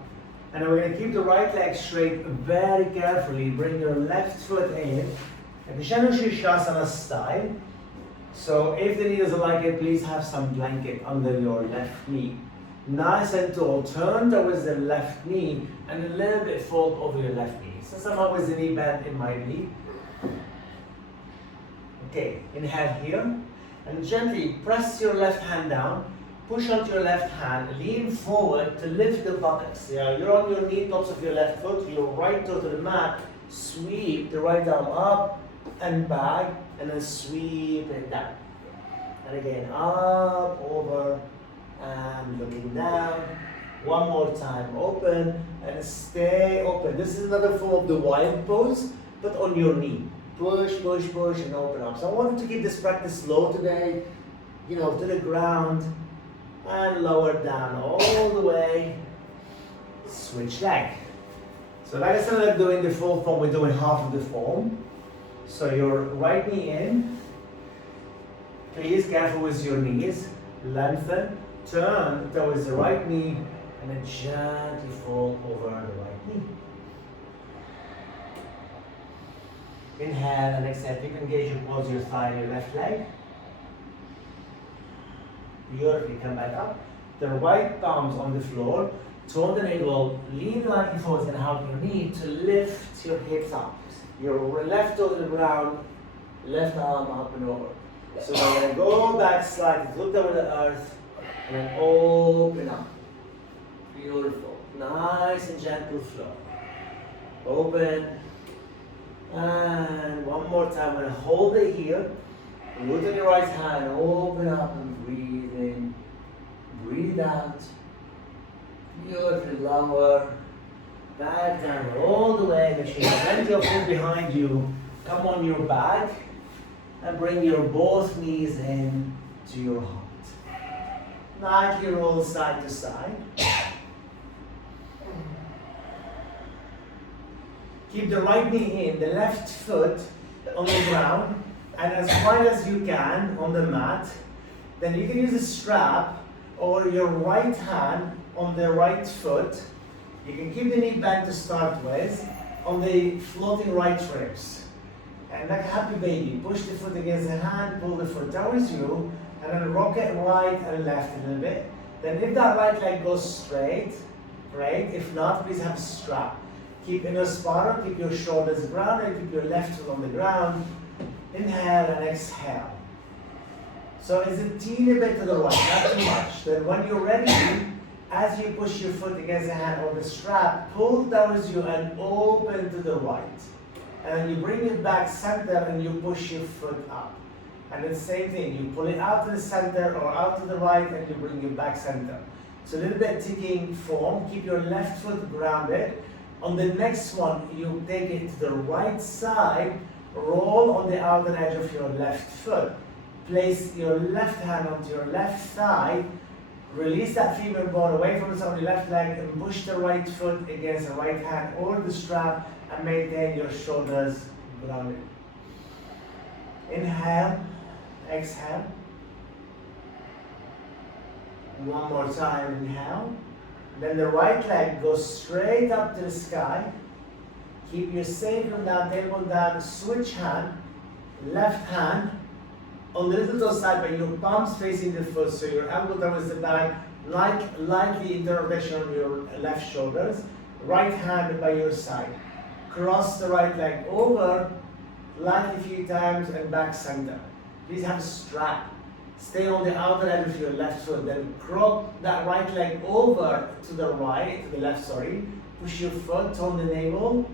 And we're going to keep the right leg straight very carefully. Bring your left foot in, like a Shirshasana style. So if the knee doesn't like it, please have some blanket under your left knee. Nice and tall. Turn towards the left knee and a little bit fold over your left knee. So somehow with the knee bent, it might be. Okay, inhale here. And gently press your left hand down, push onto your left hand, lean forward to lift the buttocks. Yeah, you're on your knee, tops of your left foot, your right toe to the mat, sweep the right arm up and back, and then sweep it down. And again, up, over, and looking down. One more time, open, and stay open. This is another form of the wild pose, but on your knee. Push, push, push, and open up. So I wanted to keep this practice slow today, to the ground, and lower down all the way. Switch leg. So like I said, like doing the full form, we're doing half of the form. So your right knee in. Please, careful with your knees. Lengthen, turn towards the right knee, and then gently fold over the right knee. Inhale and exhale. You can engage your quads, your thigh, your left leg. Beautifully, come back up. The right palms on the floor. Tone the navel, lean lightly forward and help your knee to lift your hips up. Your left toe to the ground, left arm up and over. So we're going to go back slightly, look down at the earth, and then open up. Beautiful. Nice and gentle flow. Open. And one more time, I'm going to hold it here. Root on your right hand, open up and breathe in. Breathe out. Beautifully lower. Back down all the way. Make sure you bend your foot behind you. Come on your back. And bring your both knees in to your heart. Lightly roll side to side. Keep the right knee in, the left foot on the ground, and as wide as you can on the mat. Then you can use a strap or your right hand on the right foot. You can keep the knee bent to start with on the floating right ribs. And like a happy baby, push the foot against the hand, pull the foot towards you, and then rock it right and left a little bit. Then if that right leg goes straight, great. If not, please have a strap. Keep inner spiral, keep your shoulders grounded, keep your left foot on the ground. Inhale and exhale. So it's a teeny bit to the right, not too much. Then when you're ready, as you push your foot against the hand or the strap, pull towards you and open to the right. And then you bring it back center and you push your foot up. And the same thing, you pull it out to the center or out to the right and you bring it back center. So a little bit ticking form, keep your left foot grounded. On the next one, you take it to the right side, roll on the outer edge of your left foot. Place your left hand onto your left thigh, release that femur bone away from the side of your left leg and push the right foot against the right hand or the strap and maintain your shoulders grounded. Inhale, exhale. One more time, inhale. Then the right leg goes straight up to the sky. Keep your sacrum down, tailbone down, switch hand, left hand on the little toe side, but your palms facing the foot, so your elbow towards the back, lightly interrotation on your left shoulders, right hand by your side. Cross the right leg over, lightly a few times, and back center. Please have a strap. Stay on the outer edge of your left foot, then crop that right leg over to the left, sorry. Push your foot on the navel,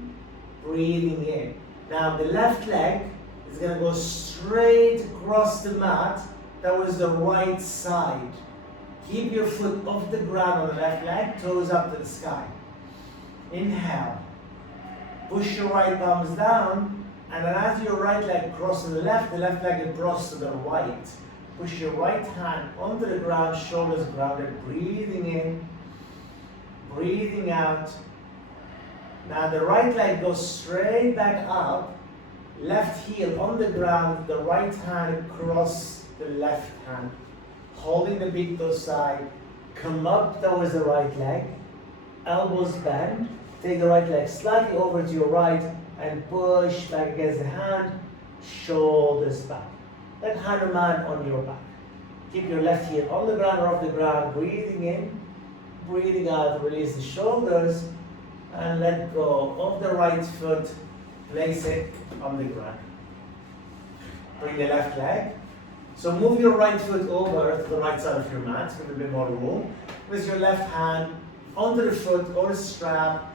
breathing in. Now the left leg is going to go straight across the mat towards the right side. Keep your foot off the ground on the left leg, toes up to the sky. Inhale. Push your right palms down, and then as your right leg crosses to the left leg will cross to the right. Push your right hand onto the ground, shoulders grounded, breathing in, breathing out. Now the right leg goes straight back up, left heel on the ground, the right hand across the left hand. Holding the big toe side, come up towards the right leg, elbows bend, take the right leg slightly over to your right and push back against the hand, shoulders back. Like Hanuman on your back. Keep your left heel on the ground or off the ground, breathing in, breathing out, release the shoulders, and let go of the right foot, place it on the ground. Bring the left leg. So move your right foot over to the right side of your mat, give a bit more room. With your left hand onto the foot or the strap,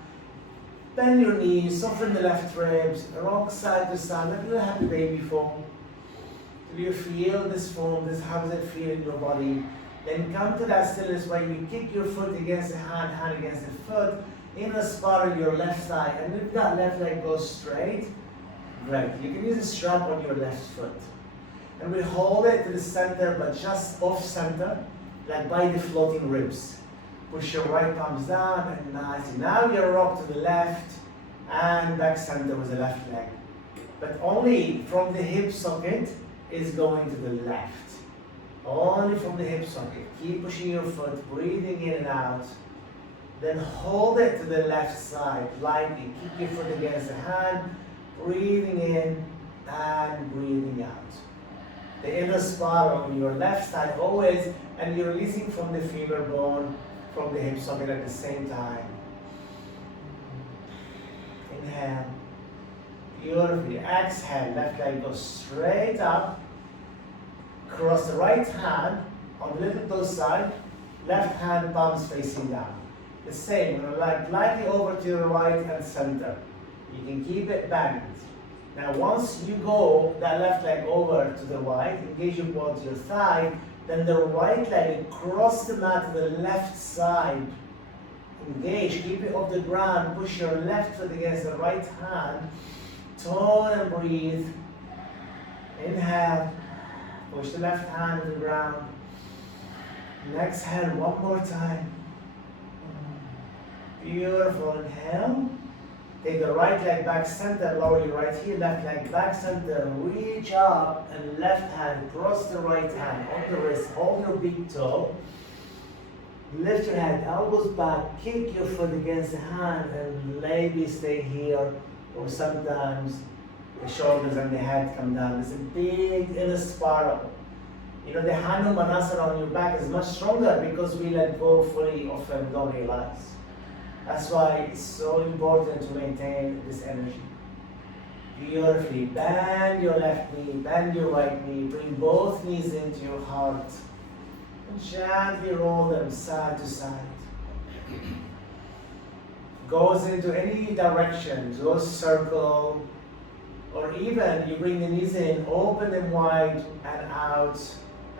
bend your knees, soften the left ribs, rock side to side, like a little happy baby form. Do you feel this form? How does it feel in your body? Then come to that stillness where you kick your foot against the hand, hand against the foot, in a spot on your left side, and if that left leg goes straight, great. You can use a strap on your left foot. And we hold it to the center, but just off center, like by the floating ribs. Push your right palms down, and nice. Now you're rock to the left, and back center with the left leg. But only from the hip socket is going to the left. Only from the hip socket. Keep pushing your foot, breathing in and out. Then hold it to the left side, lightly. Keep your foot against the hand, breathing in and breathing out. The inner spot on your left side always, and you're releasing from the femur bone, from the hip socket at the same time. Inhale. Beautifully. Exhale. Left leg goes straight up. Cross the right hand on the little toe side. Left hand palms facing down. The same. Like lightly over to the right and center. You can keep it bent. Now once you go that left leg over to the right, engage your quad to your thigh, then the right leg cross the mat to the left side. Engage, keep it off the ground, push your left foot against the right hand, tone and breathe. Inhale, push the left hand to the ground. And exhale one more time. Beautiful, inhale. Take the right leg back center, lower your right heel, left leg back center, reach up and left hand, cross the right hand on the wrist, hold your big toe. Lift your head, elbows back, kick your foot against the hand and maybe stay here, or sometimes the shoulders and the head come down. It's a big inner spiral. You know, the Hanumanasana on your back is much stronger because we let go fully, often don't realize. That's why it's so important to maintain this energy. Beautifully, bend your left knee, bend your right knee, bring both knees into your heart. And gently roll them side to side. Goes into any direction, just circle, or even you bring the knees in, open them wide and out,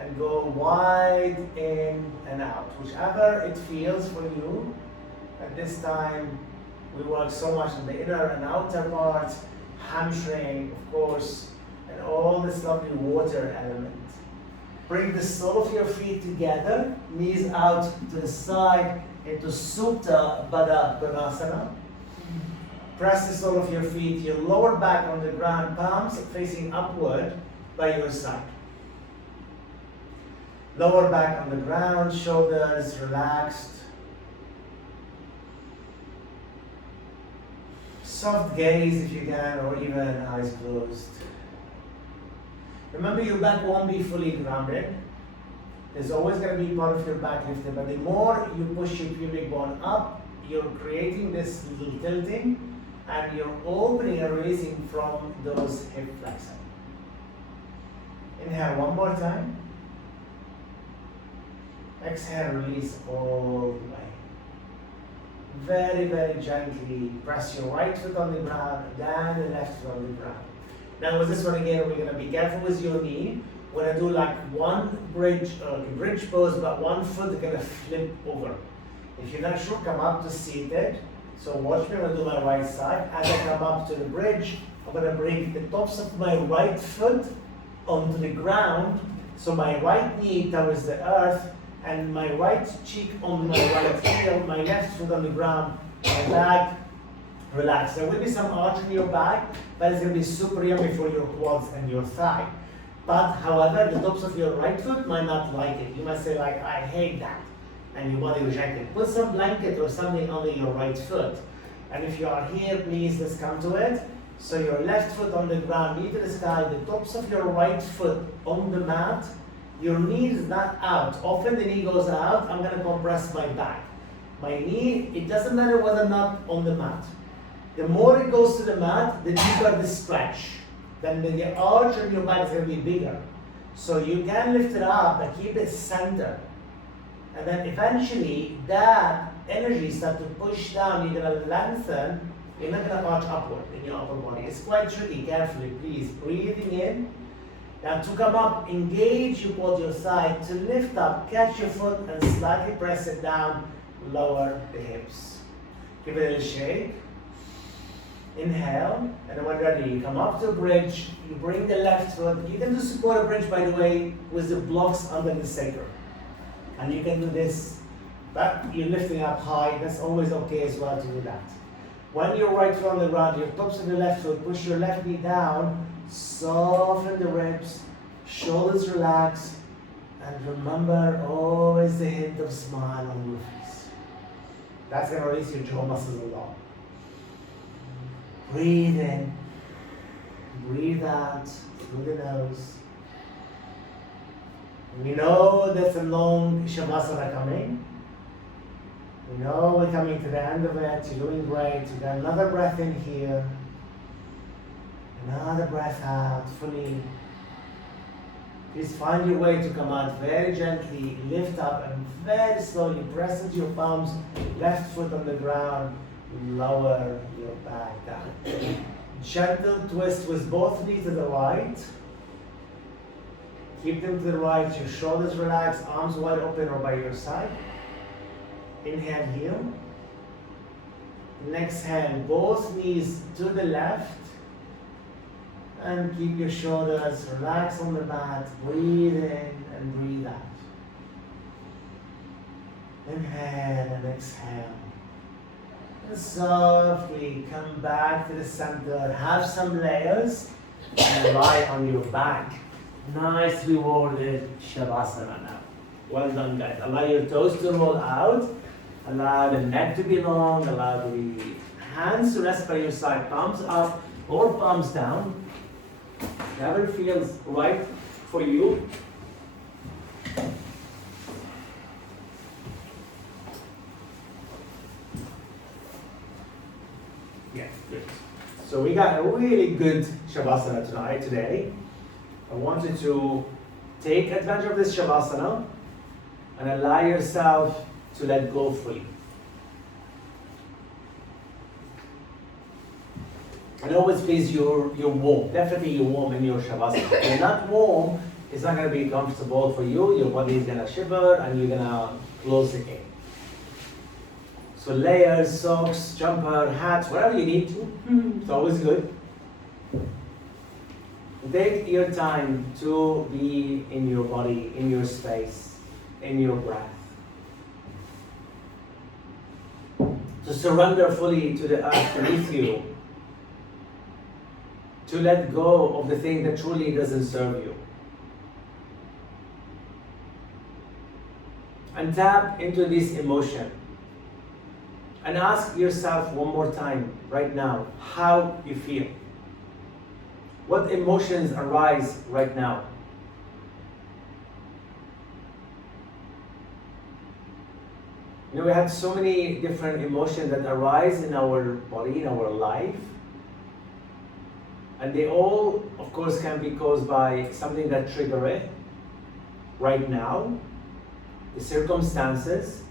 and go wide in and out, whichever it feels for you. At this time, we work so much on the inner and outer part, hamstring, of course, and all this lovely water element. Bring the sole of your feet together, knees out to the side into Supta Baddha Konasana. Press the sole of your feet, your lower back on the ground, palms facing upward by your side. Lower back on the ground, shoulders relaxed. Soft gaze if you can, or even eyes closed. Remember, your back won't be fully grounded. There's always going to be part of your back lifted, but the more you push your pubic bone up, you're creating this little tilting, and you're opening and releasing from those hip flexors. Inhale one more time. Exhale, release all the way. Very, very gently press your right foot on the ground, then the left foot on the ground. Now with this one again, we're going to be careful with your knee. We're going to do like one bridge pose, but one foot is going to flip over. If you're not sure, come up to seated. So watch me, I'm going to do my right side. As I come up to the bridge, I'm going to bring the tops of my right foot onto the ground. So my right knee towards the earth, and my right cheek on my right heel, my left foot on the ground, my back relaxed. There will be some arch in your back, but it's going to be super yummy for your quads and your thigh. But however, the tops of your right foot might not like it. You might say like, I hate that, and your body rejects it. Put some blanket or something under your right foot. And if you are here, please, let's come to it. So your left foot on the ground, knee to the sky, the tops of your right foot on the mat. Your knee is not out. Often the knee goes out, I'm going to compress my back. My knee, it doesn't matter whether or not on the mat. The more it goes to the mat, the deeper the stretch. Then the arch on your back is going to be bigger. So you can lift it up, but keep it centered. And then eventually, that energy starts to push down. You're going to lengthen. You're not going to arch upward in your upper body. It's quite tricky. Carefully, please. Breathing in. Now to come up, engage your quad, your thigh, to lift up, catch your foot and slightly press it down, lower the hips. Give it a little shake. Inhale, and then when ready, you come up to a bridge, you bring the left foot. You can do support a bridge, by the way, with the blocks under the sacrum. And you can do this, but you're lifting up high, that's always okay as well to do that. When your right foot on the ground, your tops of the left foot, push your left knee down, soften the ribs, shoulders relax, and remember always the hint of smile on your face. That's going to release your jaw muscles a lot. Breathe in, breathe out through the nose. We know there's a long Shavasana coming. We know we're coming to the end of it. You're doing great. You got another breath in here. Another breath out, fully. Please find your way to come out very gently, lift up and very slowly press into your palms, left foot on the ground, lower your back down. Gentle twist with both knees to the right. Keep them to the right, your shoulders relaxed, arms wide open or by your side. Inhale here. And exhale, both knees to the left. And keep your shoulders relaxed on the mat. Breathe in and breathe out. Inhale and exhale. And softly come back to the center. Have some layers and lie on your back. Nice rewarded Shavasana now. Well done, guys. Allow your toes to roll out. Allow the neck to be long. Allow the hands to rest by your side. Palms up or palms down. Whatever feels right for you. Yeah, good. So we got a really good Shavasana today. I want you to take advantage of this Shavasana and allow yourself to let go fully. And always please, you're warm. Definitely you're warm in your Shavasana. If you're not warm, it's not going to be comfortable for you. Your body is going to shiver and you're going to close the gate. So layers, socks, jumper, hats, whatever you need to. It's always good. Take your time to be in your body, in your space, in your breath. To surrender fully to the earth beneath you. To let go of the thing that truly doesn't serve you. and tap into this emotion. And ask yourself one more time, right now, how you feel. What emotions arise right now? You know, we have so many different emotions that arise in our body, in our life. And they all, of course, can be caused by something that triggers it right now, the circumstances,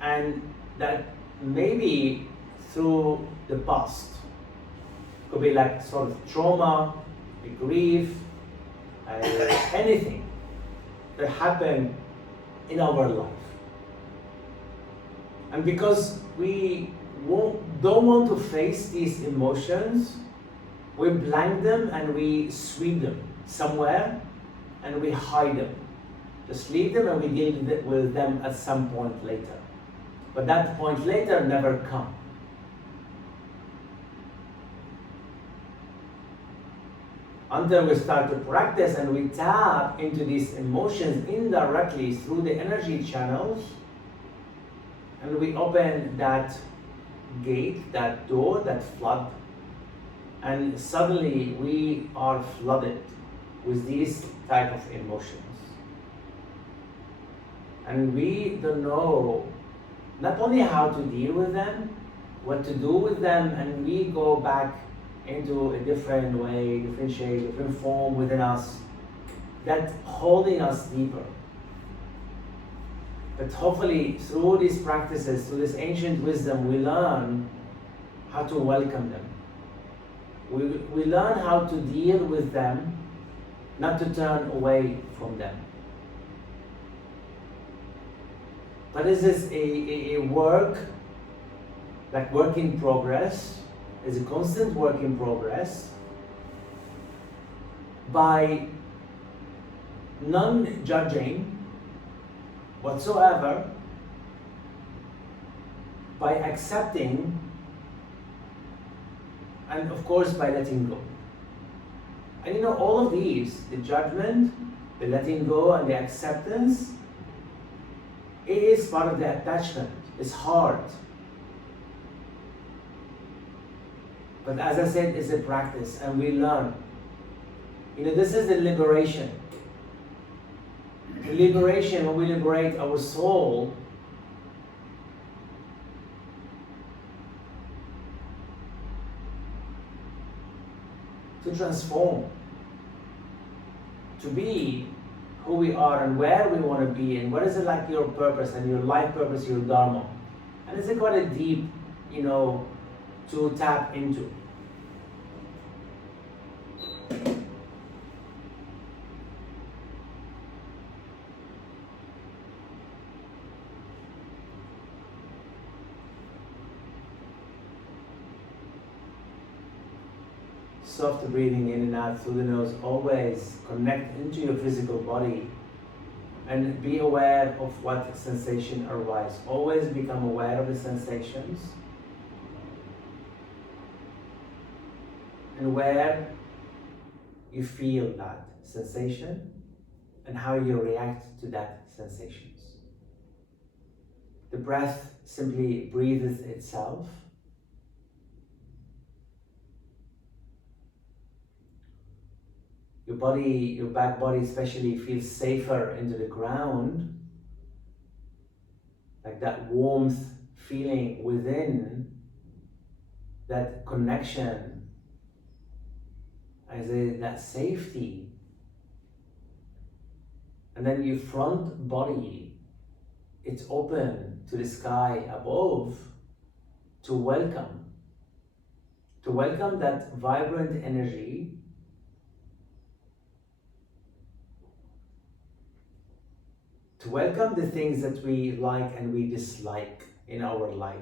and that maybe through the past. Could be like sort of trauma, a grief, anything that happened in our life. And because we don't want to face these emotions, we blank them and we sweep them somewhere and we hide them. Just leave them and we deal with them at some point later. But that point later never comes. Until we start to practice and we tap into these emotions indirectly through the energy channels, and we open that gate, that door, that flood, and suddenly we are flooded with these type of emotions. And we don't know not only how to deal with them, what to do with them, and we go back into a different way, different shape, different form within us, that's holding us deeper. But hopefully through these practices, through this ancient wisdom, we learn how to welcome them. We learn how to deal with them, not to turn away from them. But this is a work, like work in progress. It's a constant work in progress. By non-judging whatsoever, by accepting, and of course by letting go. And you know, all of these, the judgment, the letting go, and the acceptance, it is part of the attachment. It's hard. But as I said, it's a practice and we learn. You know, this is the liberation. The liberation, when we liberate our soul, to transform, to be who we are and where we want to be, and what is it like your purpose and your life purpose, your dharma. And it's quite a deep, you know, to tap into. Soft breathing in and out through the nose. Always connect into your physical body and be aware of what sensation arises. Always become aware of the sensations and where you feel that sensation and how you react to that sensations. The breath simply breathes itself. Your body, your back body especially, feels safer into the ground. Like that warmth feeling within, that connection, that safety. And then your front body, it's open to the sky above to welcome that vibrant energy, to welcome the things that we like and we dislike in our life.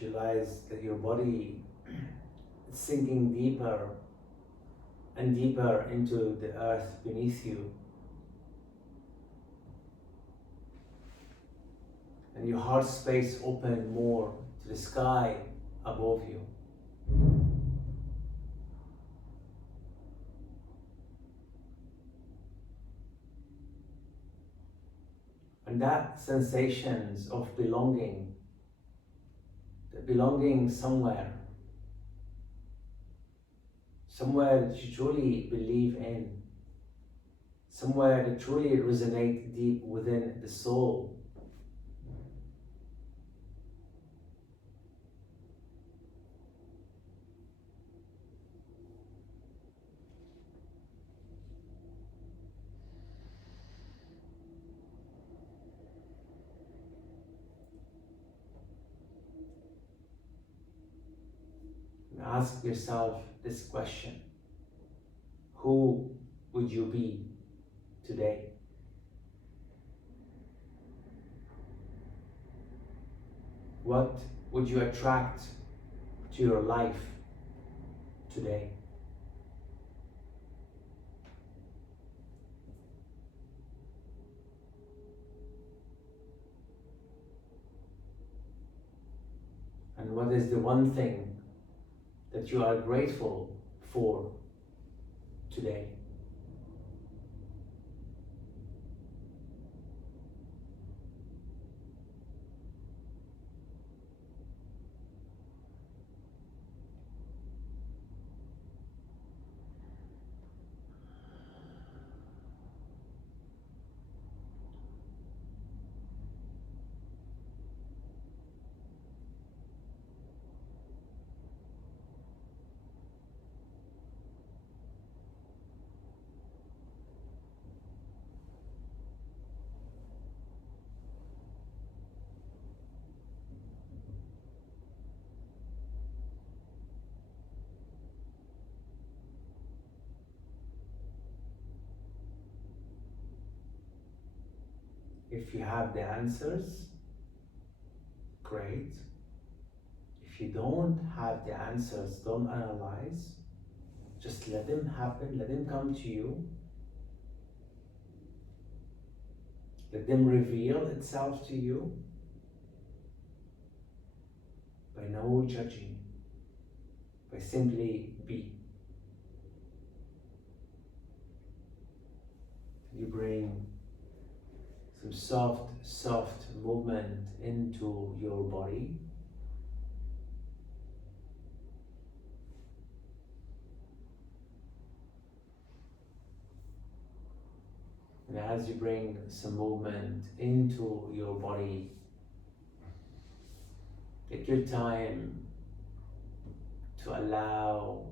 Visualize that your body is sinking deeper and deeper into the earth beneath you. And your heart space open more to the sky above you. And that sensations of belonging, somewhere that you truly believe in, somewhere that truly resonate deep within the soul. And ask yourself this question: who would you be today? What would you attract to your life today? And what is the one thing that you are grateful for today? If you have the answers, great. If you don't have the answers, don't analyze. Just let them happen, let them come to you. Let them reveal itself to you by no judging, by simply be. You bring some soft movement into your body. And as you bring some movement into your body, take your time to allow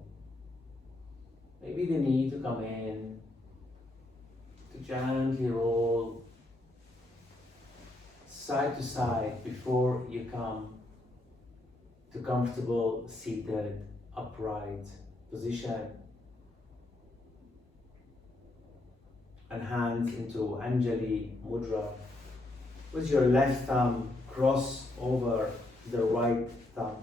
maybe the knee to come in, to gently roll side to side before you come to comfortable seated upright position, and hands into Anjali Mudra with your left thumb cross over the right thumb.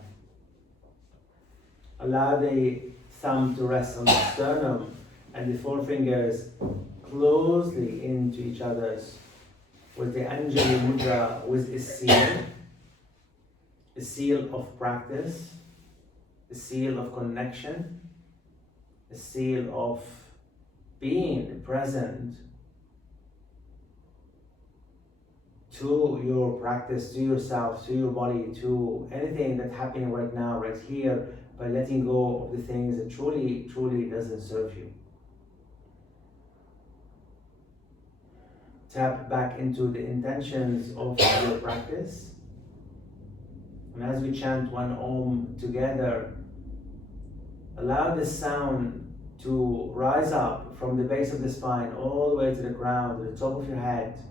Allow the thumb to rest on the sternum and the forefingers closely into each other's, with the Anjali Mudra with a seal of practice, a seal of connection, a seal of being present to your practice, to yourself, to your body, to anything that's happening right now, right here, by letting go of the things that truly doesn't serve you. Tap back into the intentions of your practice. And as we chant one Om together, allow the sound to rise up from the base of the spine all the way to the ground, to the top of your head,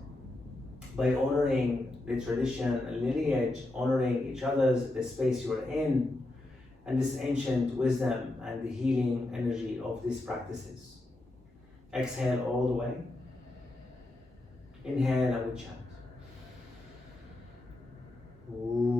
by honoring the tradition and lineage, honoring each other's, the space you're in, and this ancient wisdom and the healing energy of these practices. Exhale all the way. Inhale and we chant. Ooh.